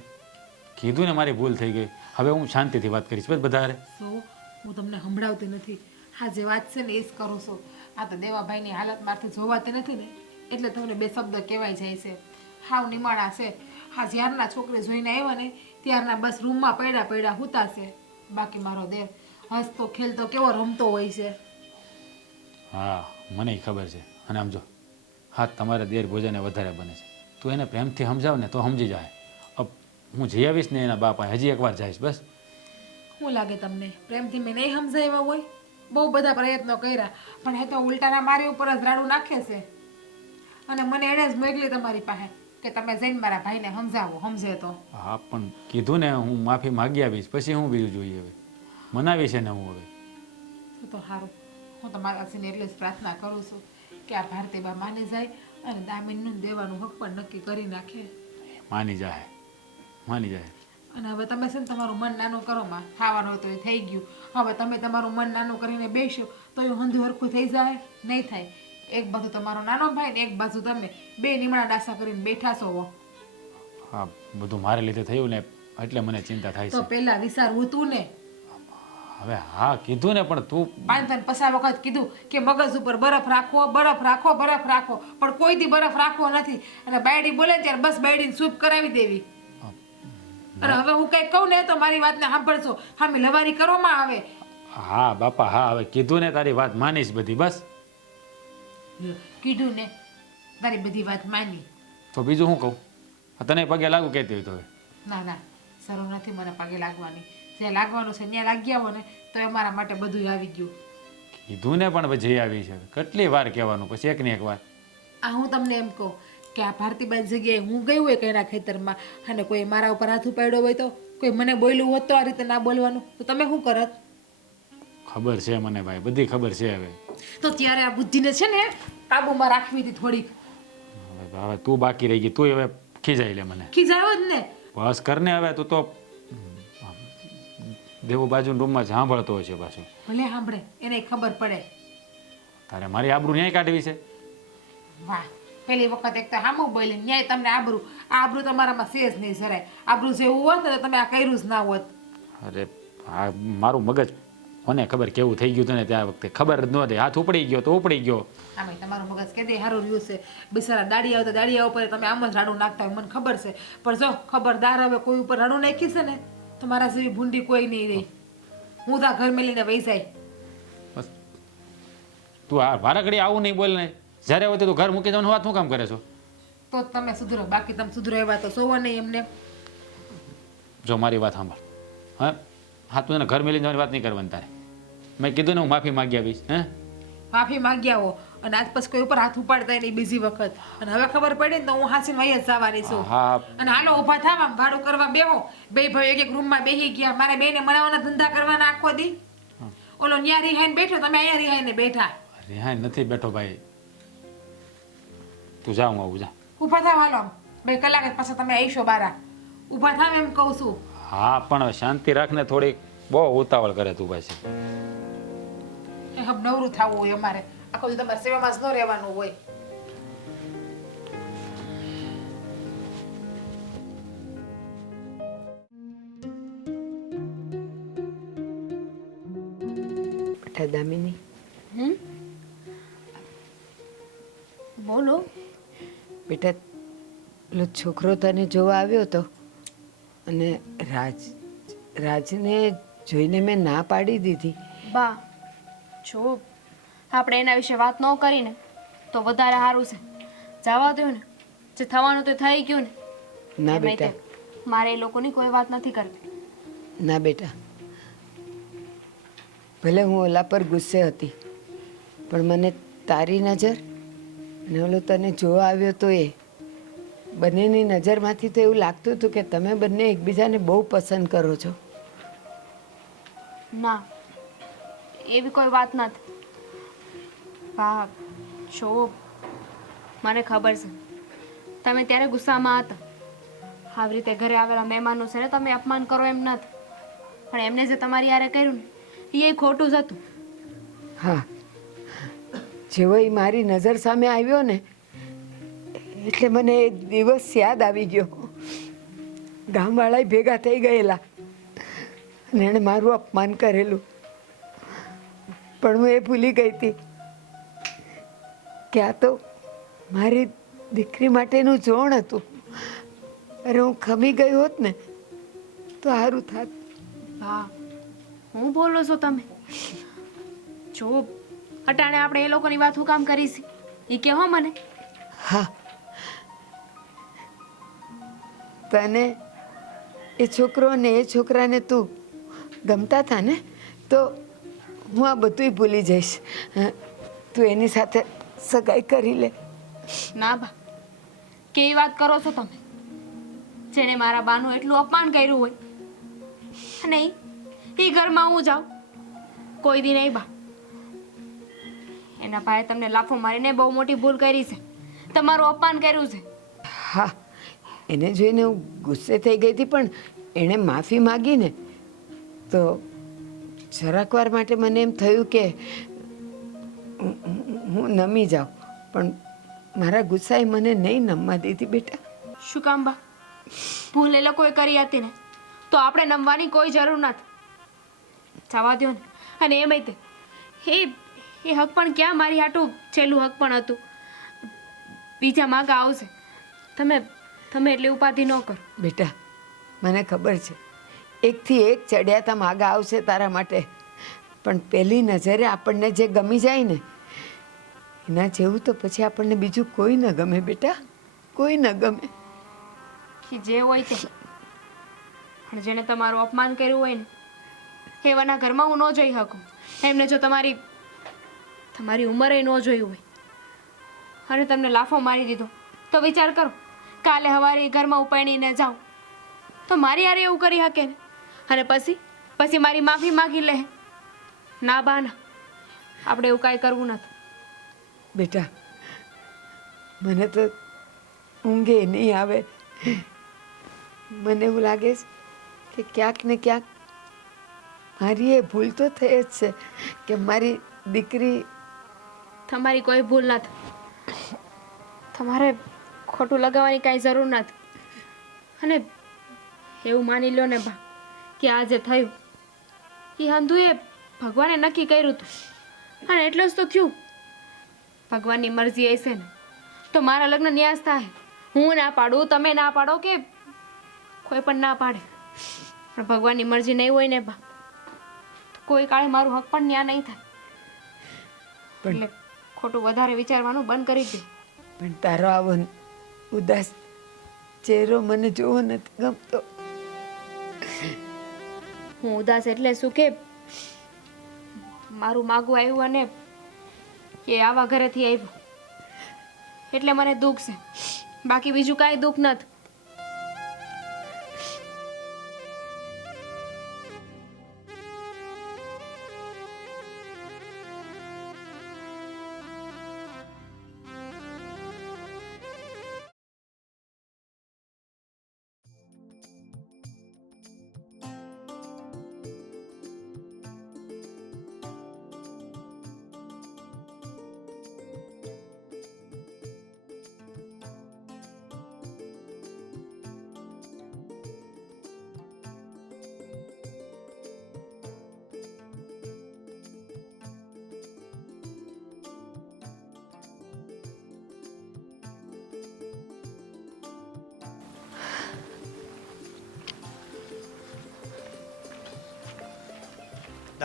કીધું ને મારી ભૂલ થઈ ગઈ, હવે હું શાંતિથી વાત કરીશ બસ બધારે. તો હું તમને સંભળાવતી નથી, હા જે વાત છે ને એ જ કરું છું. આ તો દેવાભાઈની હાલત મારથી જોવાતી નથી ને એટલે તમને બે શબ્દ કહેવાય જાય છે. હાવ નિમાણા છે. હા, જ્યારના છોકરી જોઈને આવ્યા ને ત્યારના બસ રૂમમાં પડ્યા હુતા છે. બાકી મારો દેવ હસતો ખેલતો કેવો રમતો હોય છે. હા, મને ખબર છે. અને આમ જો, હા તમારે દેર ભોજને વધારે બને છે, તું એને પ્રેમથી સમજાવ ને તો સમજી જાય. અબ હું જઈ આવીશ ને એના બાપા, હજી એકવાર જઈશ બસ. શું લાગે તમને પ્રેમથી મેં નહીં સમજાવ્યા હોય? બહુ બધા પ્રયત્નો કર્યા, પણ એ તો ઉલટાના મારી ઉપર જ રાડું નાખે છે. અને મને એણે જ મોકલી તમારી પાસે કે તમે જઈને મારા ભાઈને સમજાવો, સમજે તો. હા, પણ કીધું ને હું માફી માગી આવીશ, પછી હું બીજું જોઈએ. હવે મનાવીશ ને હું હવે. તો સારું, હું તમારાથી એટલે જ પ્રાર્થના કરું છું કે આ ભારતીબા માની જાય અને દામિનીનું દેવાનું હક પણ નક્કી કરી નાખે. માની જાય, માની જાય. અને હવે તમે છે ને તમારું મન નાનું કરો માં, ખાવાનું હોય તો એ થઈ ગયું. હવે તમે તમારું મન નાનું કરીને બેસો તો એ હંધું હરખું થઈ જાય? નહીં થાય. એક બાજુ તમારો નાનો ભાઈ ને એક બાજુ તમે બે નીમણા ડાસા કરીને બેઠા છો. હા, બધું મારે લીધે થયું ને એટલે મને ચિંતા થાય તો છે. પેલા વિચારવું તું ને. હવે હા કીધું ને, પણ તું 5 પચાસ વખત કીધું કે મગજ ઉપર બરફ રાખો, બરફ રાખો, બરફ રાખો, પણ કોઈ દી બરફ રાખવો નથી. અને બાયડી બોલે ત્યારે બસ બાયડીને સૂપ કરાવી દેવી. અને હવે હું કઈ કહું ને તો મારી વાતને સાંભળશો, હામી લવારી કરવામાં આવે. હા બાપા, હા હવે કીધું ને, તારી વાત માનીશ બધી બસ. કીધું ને તારી બધી વાત માની. તો બીજું શું કહું? તને પગે લાગુ કહેતી હોય તો હવે. ના ના, જરૂર નથી મને પગે લાગવાની. જે લાગવાનું છે ત્યાં લાગ્યા હો ને તો એ મારા માટે બધું આવી ગયું. કીધું ને, પણ જઈ આવી છે. કેટલી વાર કહેવાનું, પછી એક ને એક વાર. આ હું તમને એમ કહું કે આ ભારતીબાઈ જગ્યાએ હું ગઈ હોય કઈના ખેતરમાં અને કોઈ મારા ઉપર હાથ ઉપાડ્યો હોય તો કોઈ મને બોલ્યું હોત તો આ રીતે ના બોલવાનું તો તમે શું કરત? ખબર છે મને ભાઈ, બધી ખબર છે. હવે તો ત્યારે આ બુદ્ધિને છે ને કાબુમાં રાખવી હતી થોડીક. હવે તું બાકી રહી ગઈ, તું હવે ખીજાઈ લે મને. ખીજાયો જ ને. બસ કરને હવે. તું તો દેવો બાજુ રૂમમાં સાંભળતો હોય છે પાછું. ભલે સાંભળે, એને ખબર પડે. તારે મારી આબરૂ ન્યાય કાઢવી છે? વાહ, પેલી વખત એક તો હામું બોલી ન્યાય તમને આબરૂ. આ આબરૂ તમારામાં સેજ નહીં જરાય. આબરૂ જેવું હોત ને તો તમે આ કર્યું જ ના હોત. અરે હા, મારું મગજ મને ખબર કેવું થઈ ગયું તને ત્યાં વખતે ખબર જ નહોતી. હાથ ઉપડી ગયો તો ઉપડી ગયો. આમે તમારું મગજ કેદે સારું રહ્યું છે. બિચારા દાડિયા આવતા દાડિયા ઉપર તમે આમ જ રાડું નાખતા હોય મને ખબર છે. પણ જો ખબરદાર હવે કોઈ ઉપર રાડું નાખી છે ને તો મારા જેવી ભૂંડી કોઈ નહીં રહી. હું તો ઘર મેલીને વહી જાય. બસ તું આ વારાઘડી આવું નહીં બોલ ને. જ્યારે હોય તું ઘર મૂકી જવાનું વાત શું કામ કરે છો? તો જ તમે સુધરો, બાકી તમે સુધરો એવા તો સોવો નહીં એમને. જો મારી વાત સાંભળ. હા હા, તું એને ઘર મેલી જવાની વાત નહીં કરવાની તારે. મેં કીધું ને હું માફી માગી આવીશ. હે, માફી માંગ્યા હો અને આજ પછી કોઈ ઉપર હાથ ઉપાડતા નહીં બીજી વખત. અને હવે ખબર પડી ને તો હું હાસીને વહી જ જવાની છું. હા અને હાલો ઊભા થવા ભાડું કરવા બેહો. બે ભાઈ એક એક રૂમમાં બેસી ગયા. મારે બેને મનાવવાના ધંધા કરવાના આખો દી. ઓલો ન્યા રિહાઈને બેઠો, તમે અહીંયા રિહાઈને બેઠા. રિહાઈ નથી બેઠો ભાઈ. તું જા, હું આવું. જા ઊભા થાવ હાલો. 2 કલાક જ પાછા તમે આવીશો બારા ઊભા થાવ એમ કહું છું. હા પણ હવે શાંતિ રાખને, થોડીક બહુ ઉતાવળ કરે તું પાછી. એ હબ નવરું થવું હોય અમારે આખો દી તમારે સેવામાં જ ન રહેવાનું હોય. બેટા દામિની, બોલો. બેટા પેલો છોકરો તને જોવા આવ્યો હતો અને રાજને જોઈને મેં ના પાડી દીધી. બા જો આપણે એના વિશે વાત ન કરીને તો વધારે સારું છે. જવા દો ને, જે થવાનું તો થઈ ગયું ને. ના એમાંય બેટા, તે મારે એ લોકોની કોઈ વાત નથી કરવી. ના બેટા, ભલે હું ઓલા પર ગુસ્સે હતી પણ મને તારી નજર અને ઓલો તને જોવા આવ્યો તો એ બંનેની નજરમાંથી તો એવું લાગતું હતું કે તમે બંને એકબીજાને બહુ પસંદ કરો છો. ના, એવી કોઈ વાત નથી. બા જો મને ખબર છે તમે ત્યારે ગુસ્સામાં હતા. આવી રીતે ઘરે આવેલા મહેમાનો છે ને તમે અપમાન કરો એમ નથી, પણ એમને જે તમારી યારે કર્યું ને એ ખોટું જ હતું. હા, જેવો એ મારી નજર સામે આવ્યો ને એટલે મને એ દિવસ યાદ આવી ગયો. ગામવાળા ભેગા થઈ ગયેલા અને એણે મારું અપમાન કરેલું, પણ હું એ ભૂલી ગઈ હતી કે આ તો મારી દીકરી માટેનું જોણ હતું. અરે હું ખમી ગઈ હોત ને તો સારું થાત. બા હું બોલો છો તમે? જો અટાણે આપણે એ લોકોની વાત હું કામ કરીશ એ કહેવો મને. હા, તને એ છોકરો અને એ છોકરાને તું ગમતા હતા ને તો હું આ બધુંય ભૂલી જઈશ. તું એની સાથે સગાઈ કરી લે. ના બા, કેવી વાત કરો છો તમે? જેને મારા બાનું એટલું અપમાન કર્યું હોય અને એ ઘરમાં હું જાઉં કોઈ દી નહીં બા. એના ભાઈએ તમને લાફો મારીને બહુ મોટી ભૂલ કરી છે, તમારું અપમાન કર્યું છે. હા, એને જોઈને હું ગુસ્સે થઈ ગઈ હતી પણ એણે માફી માગી ને તો જરાક વાર માટે મને એમ થયું કે હું નમી જાઉં, પણ મારા ગુસ્સાએ મને નહીં નમવા દીધી બેટા. શું કામ બા? ભૂલ એ લોકોએ કરી હતી ને તો આપણે નમવાની કોઈ જરૂર નથી. જવા દો ને. અને એમ તે એ હક પણ ક્યાં મારી હાટું છેલ્લું હક પણ હતું. બીજા માગા આવશે. તમે એટલી ઉપાધિ ન કરો. બેટા, મને ખબર છે એકથી એક ચડિયાતા માગા આવશે તારા માટે, પણ પહેલી નજરે આપણને જે ગમી જાય ને એના જેવું તો પછી આપણને બીજું કોઈ ન ગમે બેટા, કોઈ ન ગમે. કે જે હોય તે, પણ જેને તમારું અપમાન કર્યું હોય ને એવાના ઘરમાં હું ન જઈ શકું. એમને જો તમારી ઉંમરે ન જોયું હોય અને તમને લાફો મારી દીધો તો વિચાર કરો, કાલે સવારે ઘરમાં ઉપાડીને જાઉં તો મારી યારે એવું કરી શકે ને? અને પછી મારી માફી માગી લે. ના બા ના, આપણે એવું કાંઈ કરવું નથી. બેટા, મને તો ઊંઘે નહીં આવે. મને એવું લાગે છે કે ક્યાંક ને ક્યાંક મારી એ ભૂલ તો થઈ જ છે કે મારી દીકરી. તમારી કોઈ ભૂલ નથી. તમારે ખોટું લગાવવાની કાંઈ જરૂર નથી. અને એવું માની લો ને બા કે આ જે થયું એ હંધુએ ભગવાને નક્કી કર્યું હતું અને એટલું જ તો થયું. ભગવાનની મરજી હશે ને તો મારા લગ્ન ન્યાસ થાય. હું ના પાડું, તમે ના પાડો કે કોઈ પણ ના પાડે, પણ ભગવાનની મરજી નહીં હોય ને બા તો કોઈ કાળે મારું હક પણ ન્યા નહીં થાય. એટલે ખોટું વધારે વિચારવાનું બંધ કરી દે. પણ તારો આવો ઉદાસ ચહેરો મને જોવો નથી ગમતો. હું ઉદાસ એટલે શું કે મારું માગું આવ્યું અને એ આવા ઘરેથી આવ્યું એટલે મને દુઃખ છે, બાકી બીજું કાંઈ દુઃખ નથી.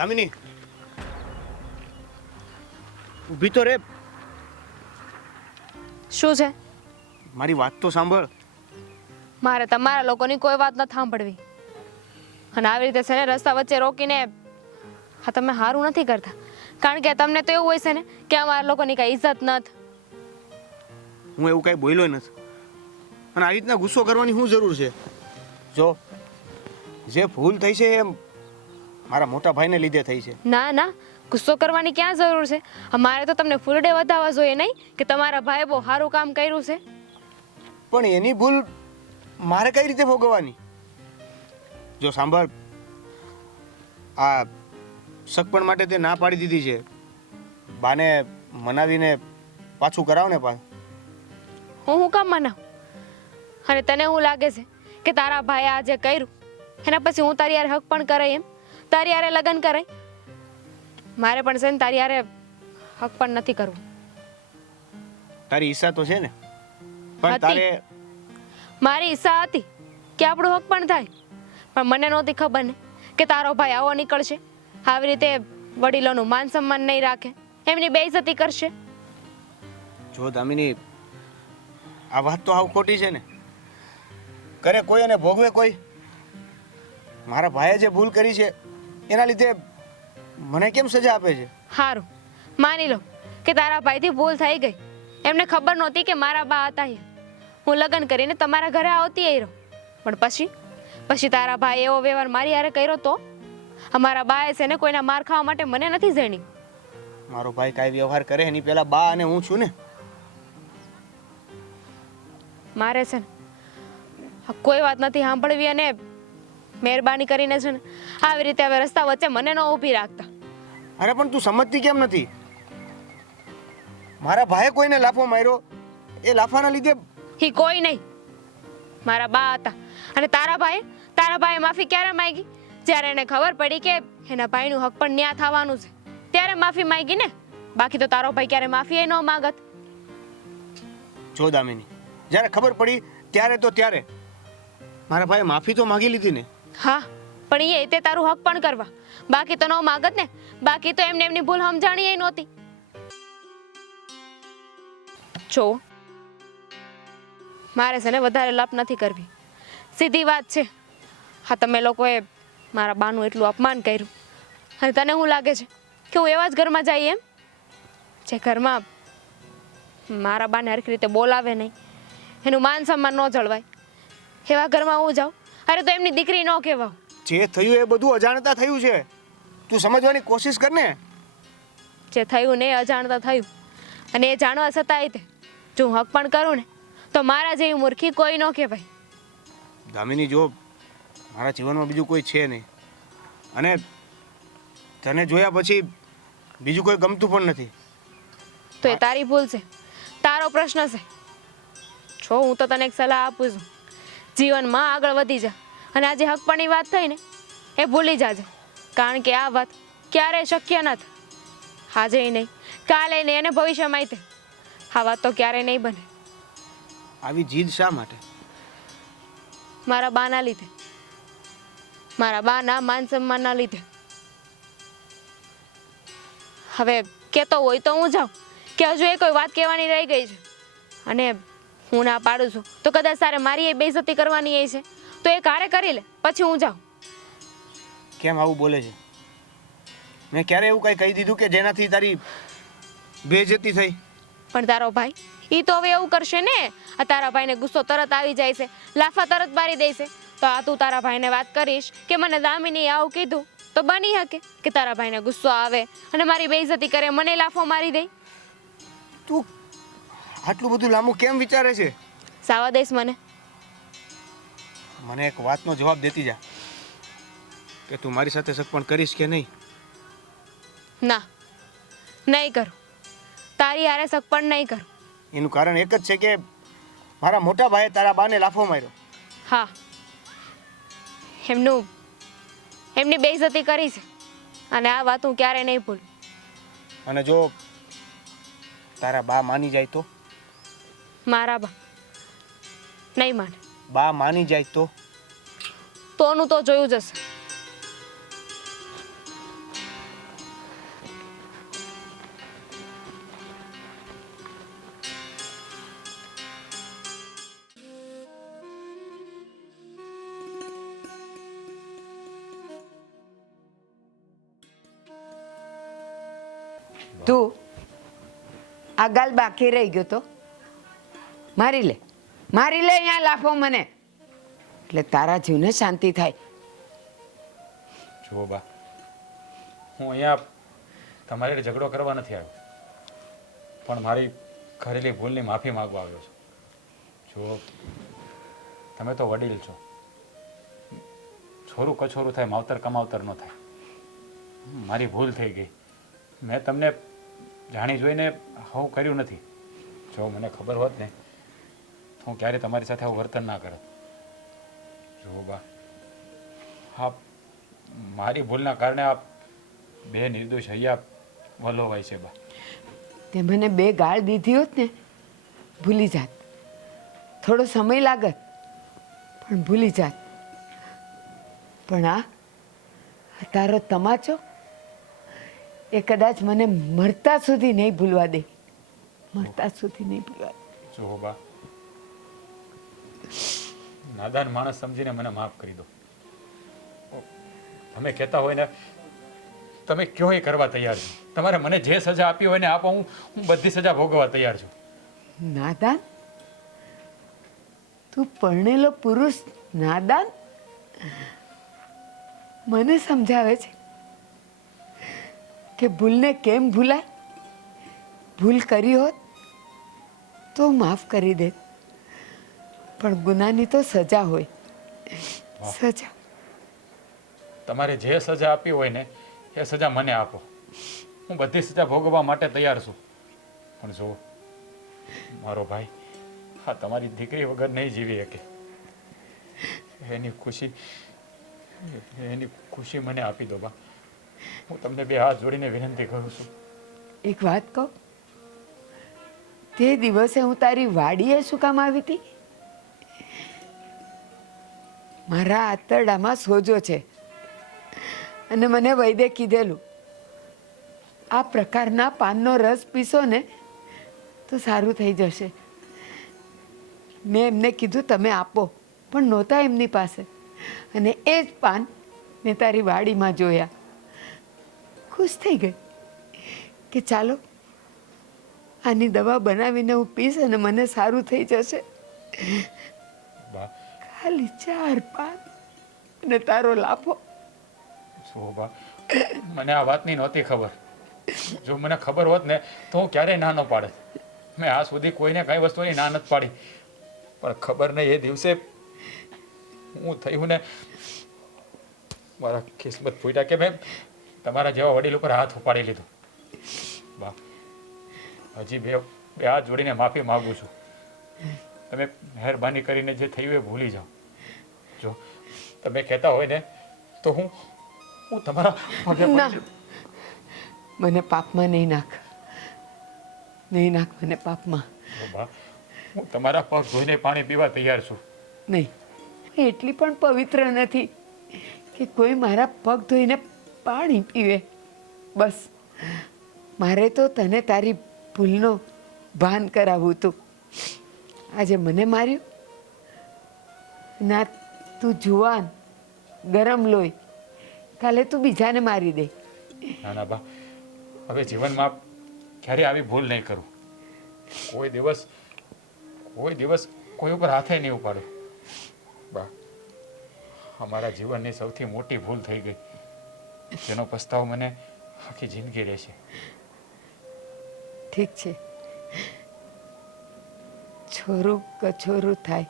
દામિની ઊભી તો રે, શું છે? મારી વાત તો સાંભળ. મારે તમારા લોકોની કોઈ વાત ન સાંભળવી. અને આવી રીતે છે ને રસ્તા વચ્ચે રોકીને હા તમે સારું નથી કરતા. કારણ કે તમને તો એવું હોય છે ને કે અમારા લોકોની કઈ ઇજ્જત નથી. હું એવું કાંઈ બોલ્યો નથી, અને આ રીતના ગુસ્સો કરવાની શું જરૂર છે? જો જે ભૂલ થઈ છે એ મારા મોટા ભાઈને લીધે થઈ છે. ના ના, ગુસ્સો કરવાની ક્યાં જરૂર છે? અમારે તો તમને ફૂલ ડે વધાવવા જોઈએ નહીં કે તમારા ભાઈએ બહુ સારું કામ કર્યું છે. પણ એની ભૂલ મારે કઈ રીતે ભોગવવાની? જો સાંભળ, આ સગપણ માટે તે ના પાડી દીધી છે. બાને મનાવીને પાછું કરાવ ને પા. હું કામ મનાવ? અને તને શું લાગે છે કે તારા ભાઈએ આ જે કર્યું એના પછી હું તારી યાર હક પણ કરાય એમ? તારી યારે લગ્ન કરાય? મારે પણ છે ને તારી યારે હક પણ નથી કરવું. તારી ઈચ્છા તો છે ને, પણ હતી. તારે મારી ઈચ્છા હતી કે આપણો હક પણ થાય, પણ મને નહોતી ખબર ને કે તારો ભાઈ આવો નીકળશે, આવી રીતે વડીલોનું માન સન્માન નહીં રાખે, એમની બેઇજ્જતી કરશે. જો દામિની, આ વાત તો આવ ખોટી છે ને. કરે કોઈ અને ભોગવે કોઈ. મારા ભાઈએ જે ભૂલ કરી છે એના લીધે મને કેમ સજા આપે છે? સારું, માની લો કે તારા ભાઈથી ભૂલ થઈ ગઈ. એમને ખબર નહોતી કે મારા બા હતા અહીંયા. હું લગ્ન કરીને તમારા ઘરે આવતી આવી રહું, પણ પછી તારા ભાઈ એવો વ્યવહાર મારી હારે કર્યો તો અમારા બાએ છે ને કોઈના માર ખાવા માટે મને નથી જણી. મારો ભાઈ કાંઈ વ્યવહાર કરે એની પહેલા બા અને હું છું ને. મારે છે ને કોઈ વાત નથી સાંભળવી, અને મહેરબાની કરીને છે ને આવી રીતે હવે રસ્તા વચ્ચે મને ન ઊભી રાખતા. અરે પણ તું સમજતી કેમ નથી? મારા ભાઈએ કોઈને લાફો માર્યો, એ લાફાના લીધે હી કોઈ નહીં, મારા બા હતા. અને તારા ભાઈએ માફી ક્યારે માંગી? જ્યારે એને ખબર પડી કે એના ભાઈનું હક પણ ન્યા થવાનું છે ત્યારે માફી માંગી ને. બાકી તો તારો ભાઈ ક્યારે માફી ન માંગત. જો દામિની, જ્યારે ખબર પડી ત્યારે તો ત્યારે મારા ભાઈએ માફી તો માંગી લીધી ને. હા, પણ એ તે તારું હક પણ કરવા, બાકી તો ન માંગત ને. બાકી તો એમને એમની ભૂલ સમજાણી એ નહોતી. જો મારે છે ને વધારે લપ નથી કરવી, સીધી વાત છે. હા, તમે લોકોએ મારા બાનું એટલું અપમાન કર્યું, અને તને શું લાગે છે કે હું એવા જ ઘરમાં જઈએ એમ જે ઘરમાં મારા બાને હરખી રીતે બોલાવે નહીં, એનું માન સન્માન ન જળવાય, એવા ઘરમાં હું જાઉં? અરે તો એમની દીકરી ન કહેવાઉં. જે થયું એ બધું અજાણતા થયું છે. તું સમજવાની કોશિશ કર ને. જે થયું ને એ અજાણતા થયું, અને એ જાણવા છતાંય તે જો હું હક પણ કરું ને તો મારા જેવી મૂર્ખી કોઈ ન કહેવાય. દામિની, જો મારા જીવનમાં બીજું કોઈ છે નહીં, અને તને જોયા પછી બીજું કોઈ ગમતું પણ નથી. તો એ તારી ભૂલ છે, તારો પ્રશ્ન છે. જો હું તો તને એક સલાહ આપું છું, જીવનમાં આગળ વધી જા, અને આજે હકપણની વાત થઈ ને એ ભૂલી જાજે. કારણ કે આ વાત ક્યારેય શક્ય નથી. આજે નહીં, કાલે નહીં, અને ભવિષ્યમાં તે આ વાત તો ક્યારેય નહીં બને. આવી જીદ શા માટે? મારા બાના લીધે, મારા બાના માન સન્માનના લીધે. હવે કહેતો હોય તો હું જાઉં, કે હજુ એ કોઈ વાત કહેવાની રહી ગઈ છે અને હું ના પાડું છું તો કદાચ તારે મારી એ બેઇજ્જતી કરવાની એ છે તો એ કારે કરી લે, પછી હું જાઉં. કેમ આવું બોલે છે? મેં ક્યારે એવું કઈ કહી દીધું કે જેનાથી તારી બેઇજ્જતી થઈ? પણ તારો ભાઈ એ તો હવે એવું કરશે ને. આ તારા ભાઈને ગુસ્સો તરત આવી જાય છે, લાફા તરત મારી દે છે. તો આ તું તારા ભાઈને વાત કરીશ કે મને દામિની આવું કીધું, તો બની શકે કે તારા ભાઈને ગુસ્સો આવે અને મારી બેઇજ્જતી કરે, મને લાફો મારી દે. તું આટલું બધું લાંબુ કેમ વિચારે છે? સાવા દઈશ મને? મને એક વાતનો જવાબ દેતી જા કે તું મારી સાથે સગપણ કરીશ કે નહીં? ના, નહીં કરું. તારી હારે સગપણ નહીં કરું. એનું કારણ એક જ છે કે મારા મોટા ભાઈએ તારા બાને લાફો માર્યો. હા, એમની બેઇજ્જતી કરી છે, અને આ વાત હું ક્યારેય નહીં ભૂલું. અને જો તારા બા માની જાય તો? મારા બા નહીં માને. બા માની જાય તો? તોનું તો જોયું જશે. તું આ ગાલ બાકી રહી ગયો તો મારી લે અહીંયા લાફો મને, એટલે તારા જીવને શાંતિ થાય. જુઓ બા, હું અહીંયા તમારી હારે ઝઘડો કરવા નથી આવ્યો, પણ મારી કરેલી ભૂલની માફી માંગવા આવ્યો છું. જુઓ, તમે તો વડીલ છો, છોરું કછોરું થાય, માવતર કમાવતર ન થાય. મારી ભૂલ થઈ ગઈ. મેં તમને જાણી જોઈને આવું કર્યું નથી. જો મને ખબર હોત ને તો હું ક્યારે તમારી સાથે આવું વર્તન ના કરત. જુઓ બા, હા, મારી ભૂલના કારણે આ બે નિર્દોષ હૈયા વલોવાય છે બા. તે મને 2 ગાળ દીધી હોત ને ભૂલી જાત, થોડો સમય લાગત પણ ભૂલી જાત. પણ આ તારો તમાચો એ કદાચ મને મરતા સુધી નહીં ભૂલવા દે, મરતા સુધી નહીં ભૂલવા દે. જુઓ બા, નાદાન માણસ સમજીને મને માફ કરી દો. તમે કહેતા હોય ને, તમે કયો એ કરવા તૈયાર છો. તમારે મને જે સજા આપી હોય ને આપો, હું બધી સજા ભોગવવા તૈયાર છું. નાદાન? તું પરણેલો પુરુષ નાદાન? મને સમજાવે છે કે ભૂલને કેમ ભૂલાય. ભૂલ કરી હોત તો માફ કરી દે, પણ ગુનાની તો સજા હોય. સજા તમારે જે સજા આપી હોય ને એ સજા મને આપો. હું બધી સજા ભોગવવા માટે તૈયાર છું. પણ જુઓ, મારો ભાઈ હા તમારી દીકરી વગર નહીં જીવી શકે. એની ખુશી મને આપી દો બા. હું તમને 2 હાથ જોડીને વિનંતી કરું છું. એક વાત કહું, તે દિવસે હું તારી વાડીએ શું કામ આવી હતી? મારા આંતરડામાં સોજો છે અને મને વૈદ્ય કીધેલું આ પ્રકારના પાનનો રસ પીશો ને તો સારું થઈ જશે. મેં એમને કીધું તમે આપો, પણ નહોતા એમની પાસે, અને એ જ પાન મેં તારી વાડીમાં જોયા. ખુશ થઈ ગઈ કે ચાલો આની દવા બનાવીને હું પીશ અને મને સારું થઈ જશે. બા, ખાલી 4 પાન અને તારો લાફો. જુઓ બા, મને આ વાતની નહોતી ખબર. જો મને ખબર હોત ને તો હું ક્યારેય ના ન પાડે. મેં આ સુધી કોઈને કઈ વસ્તુની ના નથી પાડી, પણ ખબર નહીં એ દિવસે હું થયું ને મારા કિસ્મત ફૂટ્યા કે મેં તમારા જેવા વડીલ ઉપર હાથ ઉપાડી લીધો. બા, હજી બે હાથ જોડીને માફી માગું છું. તમે મહેરબાની કરીને જે થયું એ ભૂલી જાઓ. જો તમે કહેતા હોય ને તો હું તમારા પગે ના, મને પાપમાં નહીં નાખ, નહીં નાખ મને પાપમાં. બા, હું તમારા પગ ધોઈને પાણી પીવા તૈયાર છું. નહીં, એટલી પણ પવિત્ર નથી કે કોઈ મારા પગ ધોઈને પાણી પીવે. બસ મારે તો તને તારી ભૂલનો ભાન કરાવવું હતું. આજે મને માર્યું ના, તું જુવાન ગરમ લોહી, કાલે તું બીજાને મારી દે. ના ના બા, હવે જીવનમાં ક્યારે આવી ભૂલ નહીં કરું. કોઈ દિવસ કોઈ ઉપર હાથે નહીં ઉપાડું. બા, અમારા જીવનની સૌથી મોટી ભૂલ થઈ ગઈ, જેનો પસ્તાવો મને આખી જિંદગી રહેશે. ઠીક છે, છોરું કછોરું થાય,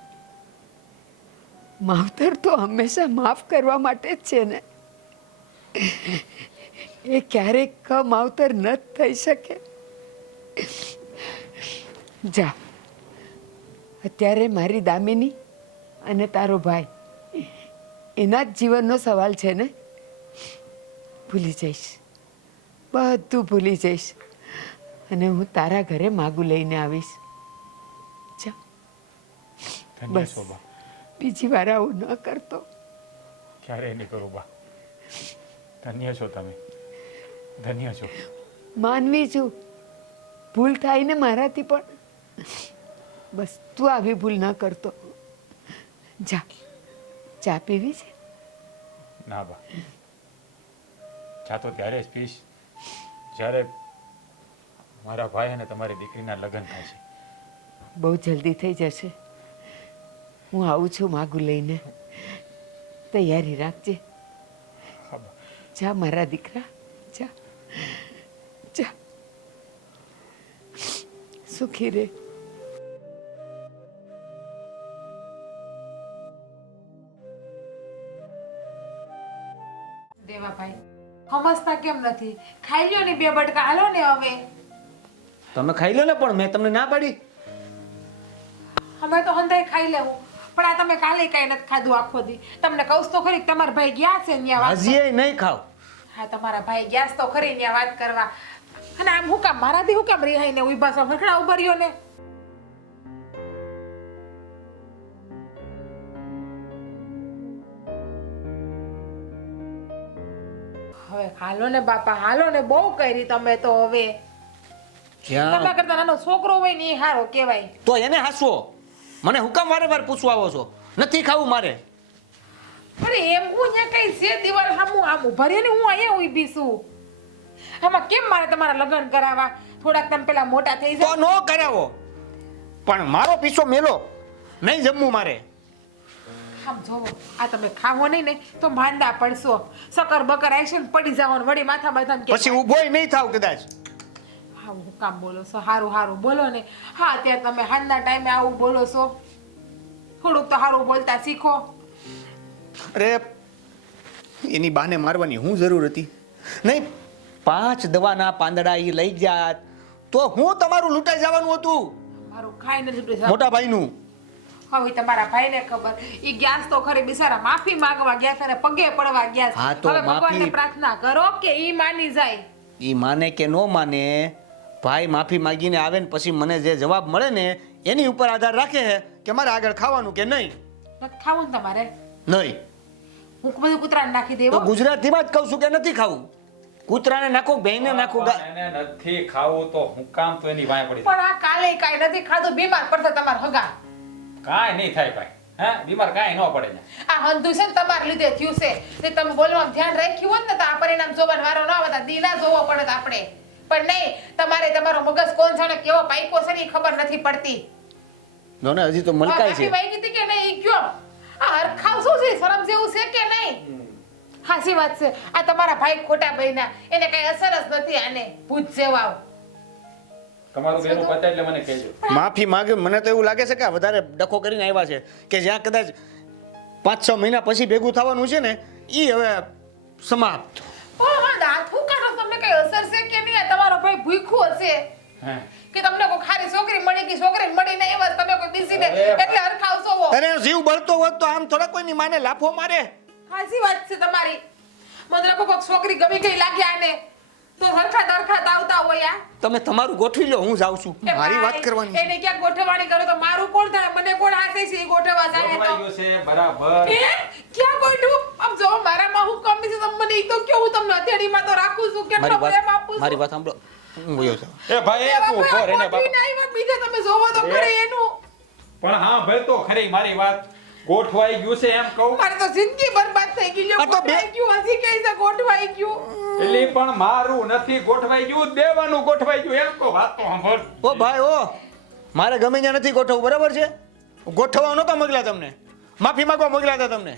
માવતર તો હંમેશા માફ કરવા માટે જ છે ને. એ ક્યારેક કમાવતર ન થઈ શકે. જા, અત્યારે મારી દામિની અને તારો ભાઈ એના જ જીવનનો સવાલ છે ને. ભૂલી જઈશ, બધું ભૂલી જઈશ અને હું તારા ઘરે માગું લઈને આવીશ. જા, ધન્ય બસ છો બા. બીજી વાર આવું ન કરતો. ક્યારેય નહીં કરું બા. ધન્ય છો તમે, ધન્ય છો. માનવી છું, ભૂલ થાય ને મારાથી પણ. બસ તું આવી ભૂલ ન કરતો. જા, ચા પીવી છે? ના બા, ચા તો ત્યારે જ પીશ જ્યારે મારા ભાઈ અને તમારી દીકરીના લગ્ન થાય છે. બહુ જલ્દી થઈ જશે. હું આવું છું માગું લઈને. તૈયારી રાખજે. જા મારા દીકરા, જા જા, સુખી રે. દેવાભાઈ સમજતા કેમ નથી? ખાઈ લ્યો ને 2 બટકા, હાલો ને હવે. તમે ખાઈ લો ને, પણ મેં તમને ના પાડી. અમે તો હંધાઈ ખાઈ લેવું, પણ આ તમે કાલે કાંઈ નથી ખાધું આખો દી. તમને કહું તો ખરી કે તમારા ભાઈ ગયા છે ન્યા વાત. હજી નહીં ખાવ. હા, તમારા ભાઈ ગયા છે તો ખરી ન્યા વાત કરવા. અને આમ હું કામ મારાથી હું કામ રિહાઈને ઉભા છો? ફરખડા ઉભા રહ્યો ને. હવે હાલો ને બાપા, હાલો ને. બહુ કરી તમે તો હવે. તમારા કરતા નાનો છોકરો હોય ને એ હારો કહેવાય. તો એને હાસવો. મને હુકામ વારંવાર પૂછવા આવો છો? નથી ખાવું મારે. અરે એમ હું અહીંયા કઈ છે દિવાળ સામું આમ ઉભા રહ્યો ને, હું અહીંયા ઊભી છું. આમાં કેમ મારે તમારા લગ્ન કરાવવા? થોડાક તમે પેલા મોટા થઈ તો જાય. નો કરાવો, પણ મારો પીછો મેલો નહીં જમવું મારે. આમ જોવો, આ તમે ખાવો નહીં ને તો માંદા પડશો. સકર બકર આવશે ને પડી જવાનું, વળી માથા બાથા પછી ઊભોય નહીં થાવ કદાચ. હા, હું કામ બોલો છો? હારું હારું બોલો ને. હા, અત્યારે તમે હાંજના ટાઈમે આવું બોલો છો. થોડુંક તો હારું બોલતા શીખો. અરે એની બાને મારવાની હું જરૂર હતી? નહીં, 5 દવાના પાંદડા ઈ લઈ ગયા તો હું તમારું લૂંટાઈ જવાનું હતું. મારું ખાઈને જ મોટા ભાઈનું. હવે તમારા ભાઈને ખબર, ઈ ગેસ તો ખરી બિચારા માફી માંગવા ગયા છે ને પગે પડવા ગયા છે. હા, તો હવે ભગવાનને માફી- પ્રાર્થના કરો કે ઈ માની જાય. ઈ માને કે નો માને, ભાઈ માફી માંગીને આવે ને પછી મને જે જવાબ મળે ને એની ઉપર આધાર રાખે છે કે મારે આગળ ખાવાનું કે નહીં. નથી ખાવું ને તમારે? નહીં હું બધું કૂતરાને નાખી તો દેવો. ગુજરાતીમાં જ કહું છું કે નથી ખાવું. કૂતરાને નાખો, ભેંને નાખો. એને નથી ખાવું તો હું કામ તો એની વાંહે પડી પણ આ કાલે કાંઈ નથી ખાધું, બીમાર પડશે તમારા હગા. કાંઈ નહીં થાય ભાઈ. હા, બીમાર કાંઈ ન પડે ને. આ હંધુ છે ને તમારા લીધે થયું છે. તે તમે બોલવામાં ધ્યાન રાખ્યું હોત ને તો આ પરિણામ જોવાનો વારો ન આવતા. દીના જોવો પડે આપણે. પણ નહીં, તમારે તમારો મગજ કોણ જાણે કેવો પાઈકો છે ને ઈ ખબર નથી પડતી. નો ને, હજી તો મલકાય છે. વાગી હતી કે નહીં ઈ કયો? આ હરખાવ શું છે? શરમ જેવું છે કે નહીં? હાસી વાત છે. આ તમારા ભાઈ ખોટા બન્યા, એને કઈ અસર જ નથી આને. ભૂત જેવા. તમારું બેનું પતાય એટલે મને કહેજો. માફી માંગે. મને તો એવું લાગે છે કે આ વધારે ડખો કરીને આવ્યા છે કે જ્યાં કદાચ 5-6 મહિના પછી ભેગું થવાનું છે ને ઈ હવે સમાપ્ત. હા, દાંત હું કાઢો, તમને કઈ અસર છે કે નહીં? આ તમારો ભાઈ ભૂખ્યો હશે હા. કે તમને કોઈ ખારી છોકરી મળી ગઈ, છોકરી મળી નહીં એવા તમે કોઈ બીસીને એટલે હરખાવશો હો. અરે જીવ બળતો હોત તો આમ થોડા કોઈની માને લાફો મારે. હાસી વાત છે તમારી. મને કોઈ છોકરી ગમી ગઈ લાગી આને તો હરખા દરખા આવતા હોય. આ તમે તમારું ગોઠવી લો, હું જાઉં છું. એ મારી વાત ભાઈ, કરવાની છે. એને ક્યાં ગોઠવવાની કરો તો મારું કોણ થાય? મને કોણ હાથે છે ઈ ગોઠવવા જાય તો? ગોઠવાઈ ગયું છે બરાબર. એ ક્યાં ગોઠવું? આમ જો મારામાં હું કમી છે તો મને ઈ તો કેવું, હું તમને હથેળીમાં તો રાખું છું, કેટલો પ્રેમ આપું છું. મારી વાત સાંભળો. હું ગયો છું. એ ભાઈ એ તું ઉભો રહે ને બાપા. ગોઠવીને આવી વાત બીજે તમે જોવો તો ખરે એનું. પણ હા ભાઈ તો ખરી મારી વાત ગોઠવાઈ ગયું છે એમ કહું. મારે તો જિંદગી બરબાદ થઈ ગઈ. લ્યો, આ તો બે- ગોઠવાઈ ગયું, હજી કહે છે ગોઠવાઈ ગયું. એટલે પણ મારું નથી ગોઠવાઈ ગયું, દેવાનું ગોઠવાઈ ગયું એમ તો વાત તો સાંભળ. ઓ ભાઈ ઓ, મારે ગમે ત્યાં નથી ગોઠવવું, બરાબર છે? ગોઠવવા નહોતા મોકલ્યા તમને, માફી માંગવા મોકલ્યા હતા તમને.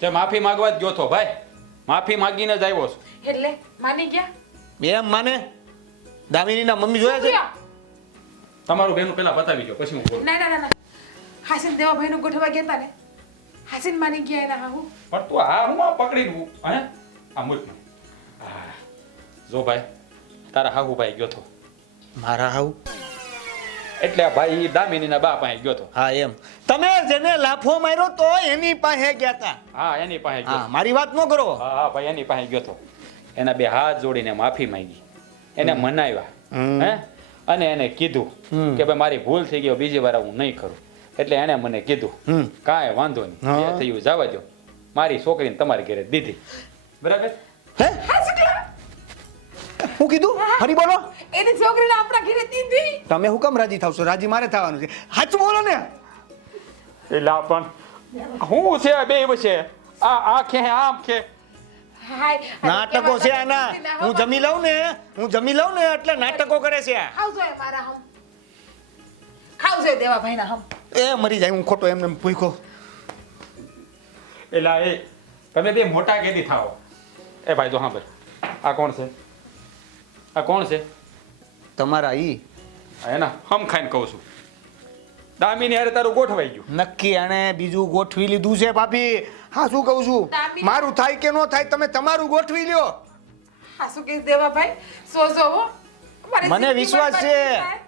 તે માફી માંગવા જ ગયો તો ભાઈ. માફી માંગીને જ આવ્યો છું. એટલે માની ગયા? એમ માને? દામિનીના મમ્મી જોયા છે? ગયા? તમારું બેનું પેલા બતાવી દો પછી હું બોલું. ના ના ના ના. હાસીન દેવાભાઈ નું ગોઠવા ગયા હતા ને, હાસીન માની ગયા એના હાહુ. પણ તું આ હું આ પકડીને હે આ મૂક. જો ભાઈ તારા હાહુ ભાઈ ગયો તો મારા હાવ? એટલે આ ભાઈ દામિનીના બા પાસે ગયો તો. હા એમ. તમે જેને લાફો માર્યો તો એની પાસે ગયા હતા. હા એની પાસે ગયો. હા, મારી વાત ન કરો. હા હા ભાઈ એની પાસે ગયો તો. એના 2 હાથ જોડીને માફી માંગી, એને મનાવ્યા હે અને એને કીધું કે ભાઈ મારી ભૂલ થઈ ગઈ, બીજી વાર હું નહીં કરું. એટલે એને મને કીધું કાંઈ વાંધો નહીં, જે થયું જવા દો, મારી છોકરીને તમારી ઘરે દીધી. બરાબર? હે? હું કીધું? ફરી બોલો. એની છોકરીને આપણા ઘરે દીધી. તમે હું કેમ રાજી થાવશો? રાજી મારે થવાનું છે. સાચું બોલો ને. એટલે પણ હું છે બે છે આ આંખે આમ કે હાય નાટકો છે આના. હું જમી લઉં ને એટલે નાટકો કરે છે આ. ખાવ જોઈએ મારા હમ ખાવ જોઈએ દેવાભાઈના હમ એ મરી જાય, હું ખોટો એમને પૂછો. એલા એ તમે બે મોટા કેદી થાઓ. એ ભાઈ જો હા ભાઈ, આ કોણ છે? આ કોણ છે? તમારા ઈ એના હમ ખાઈને કહું છું. દામીની હારે તારું ગોઠવાઈ ગયું. નક્કી આણે બીજું ગોઠવી લીધું છે ભાભી. હા શું કહું છું, મારું થાય કે ન થાય તમે તમારું ગોઠવી લ્યો. હા શું કહીશ દેવાભાઈ સોજો હો મારી મને જિંદગી વિશ્વાસ બરબાદ છે. નહીં થાય.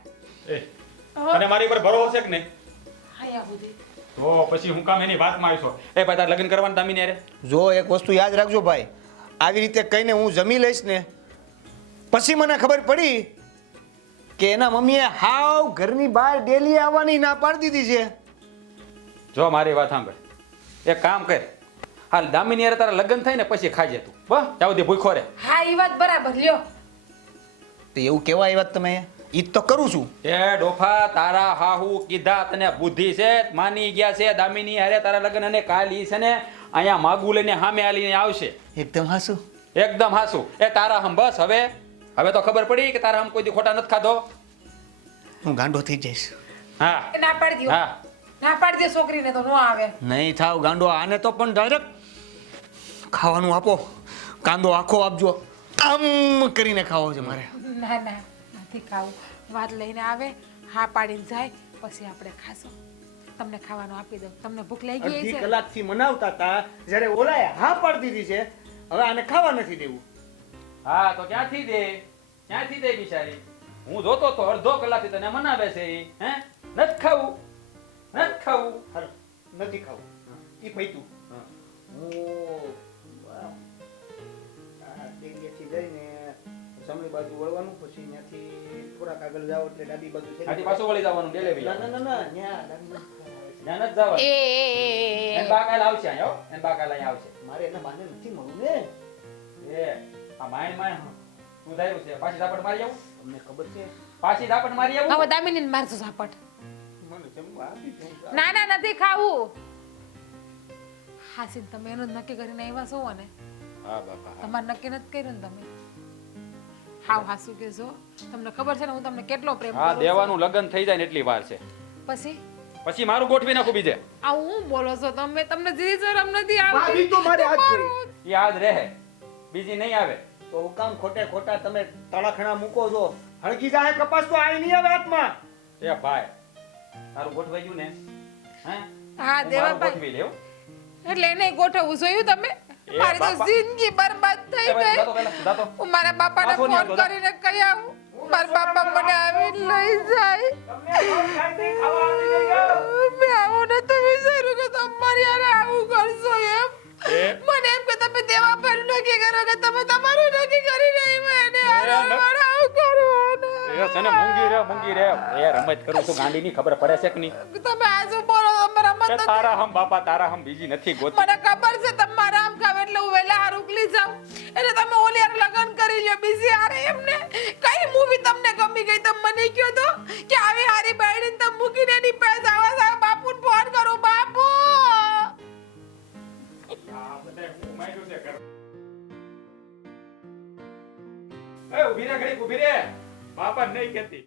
એ અને મારી પર ભરોસો છે કે નહીં? હાયા બુધી તો પછી હું કામ એની વાતમાં આવીશો? એ ભાઈ તારે લગ્ન કરવાનું દામીની હારે? જો એક વસ્તુ યાદ રાખજો ભાઈ, આવી રીતે કહીને હું જમી લઈશ ને પછી મને ખબર પડી કે એના મમ્મીએ હાવ ઘરની બહાર ડેલી આવવાની ના પાડી દીધી છે. જો મારી વાત સાંભળ, એક કામ કર, હાલ દામીની હારે તારા લગ્ન થાય ને પછી ખાજે તું. બસ ત્યાં સુધી ભૂખો રે. હા ઈ વાત બરાબર લ્યો તો એવું કેવા વાત તમે, ઈ જ તો કરું છું. એ ડોફા, તારા હાહુ કીધા તને બુદ્ધિ છે, માની ગયા છે દામીની હારે તારા લગ્ન, અને કાલ ઈ છે ને અહીંયા માગું લઈને સામે આલીને આવશે. એકદમ હાસું. એકદમ હાસુ. એ તારા હમ બસ હવે તો ખબર પડી કે તારા હમ કોઈ દી ખોટા નથી ખાધો. હું ગાંડો થઈ જઈશ. હા એ ના પાડી દ્યો હા ના પાડી દે છોકરીને તો નો આવે નહીં થાવ ગાંડો. આને તો પણ ડાયરેક્ટ ખાવાનું આપો, કાંદો આખો આપજો, આમ કરીને ખાવો છે મારે. ના ના નથી ખાવું. વાત લઈને આવે હા પાડીને જાય પછી આપણે ખાશું. તમને ખાવાનું આપી દઉં. તમને ભૂખ લાગી ગઈ છે? કલાકથી મનાવતા હતા, જ્યારે ઓલાએ હા પાડી દીધી છે, હવે આને ખાવા નથી દેવું. હા તો ક્યાંથી દે બિચારી? હું જોતો તો અડધો કલાકથી તને મનાવે છે ઈ. હે નથી ખાવું. હાલો, નથી ખાવું. ઈ પૈતું હું આ ડેલીએથી જઈને જમણી બાજુ વળવાનું, પછી ત્યાંથી થોડાક આગળ જાઓ એટલે ડાબી બાજુ છે. આથી પાછું વળી જવાનું ડેલે ના ના ના ના ન્યા ડાબી ત્યાં નથી જવાનું. એ એન બા કાલ આવશે અહીંયા, હો. એન બા કાલ અહીંયા આવશે. મારે એના બાને નથી મળવું ને. એ આ માય તું ધાર્યું છે પાછી ઝાપટ મારી આવું? તમને ખબર છે પાછી ઝાપટ મારી આવું? હવે દામિનીને મારજો ઝાપટ. મને જમવા આપી દો. ના ના નથી ખાવું. હાસીન તમે એનું જ નક્કી કરીને આવ્યા છો ને? હા બાપા. તમારે નક્કી નથી કર્યું ને તમે? હાવ હાસુ કહેશો. તમને ખબર છે ને હું તમને કેટલો પ્રેમ હા કરું છું. દેવાનું લગ્ન થઈ જાય ને એટલી વાર છે. પછી પછી મારું ગોઠવી નાખું બીજે. આ હું બોલો છો તમે? તમને જીરી શરમ નથી ભાભી તો મારે હાથ જોડી. યાદ રહે, બીજી નહીં આવે. તો હું કામ ખોટા તમે તળખણા મૂકો છો? હળગી જાય કપાસ તો આઈ નહીં આવે હાથમાં. એ ભાઈ તારું ગોઠવાઈ ગયું ને? હે હા હું દેવા મારું ભાઈ ગોઠવી લેવું. એટલે એને ગોઠવવું જોયું તમે? એ મારી તો બાપા. જિંદગી બરબાદ થઈ એ ભાઈ, ગઈ. જાતો પહેલા, જાતો. હું મારા બાપાને પાછો નહીં ફોન આવતો, કરીને કહી આવું. મારા બાપા મને આવીને લઈ જાય. મેં આવું નતું વિચાર્યું કે તમારી હારે આવું કરશો એમ. મને એમ કે તમે દેવા પર નક્કી કરો કે તમે તમારું નક્કી કરી નહીં એને હારે મારે આવું કરવાનું. એ છે ને મૂંગી રે. એ રમત કરું છું ગાંડીની, ખબર પડે છે કે નહીં? તમે આ શું બોલો? તમે રમત એ નથી. તારા હમ બાપા, તારા હમ બીજી નથી ગોતી. મને ખબર છે તમારા આમ ખાવ એટલે હું વહેલા હાર ઉકલી જાઉં. એટલે તમે ઓલી હારે લગ્ન કરી લ્યો બીજી હારે એમને. કઈ મૂવી તમને ગમી ગઈ? તમે મને કહો તો કે આવી હારી બાયડીને તમે મૂકીને એની પાસે આવા બાપુને ફોન કરો. બાપુ આ બધાય હું માંડ્યું છે ઘર. એ ઊભી રે ઘડીક, ઊભી રે. બાપા નહીં કહેતી.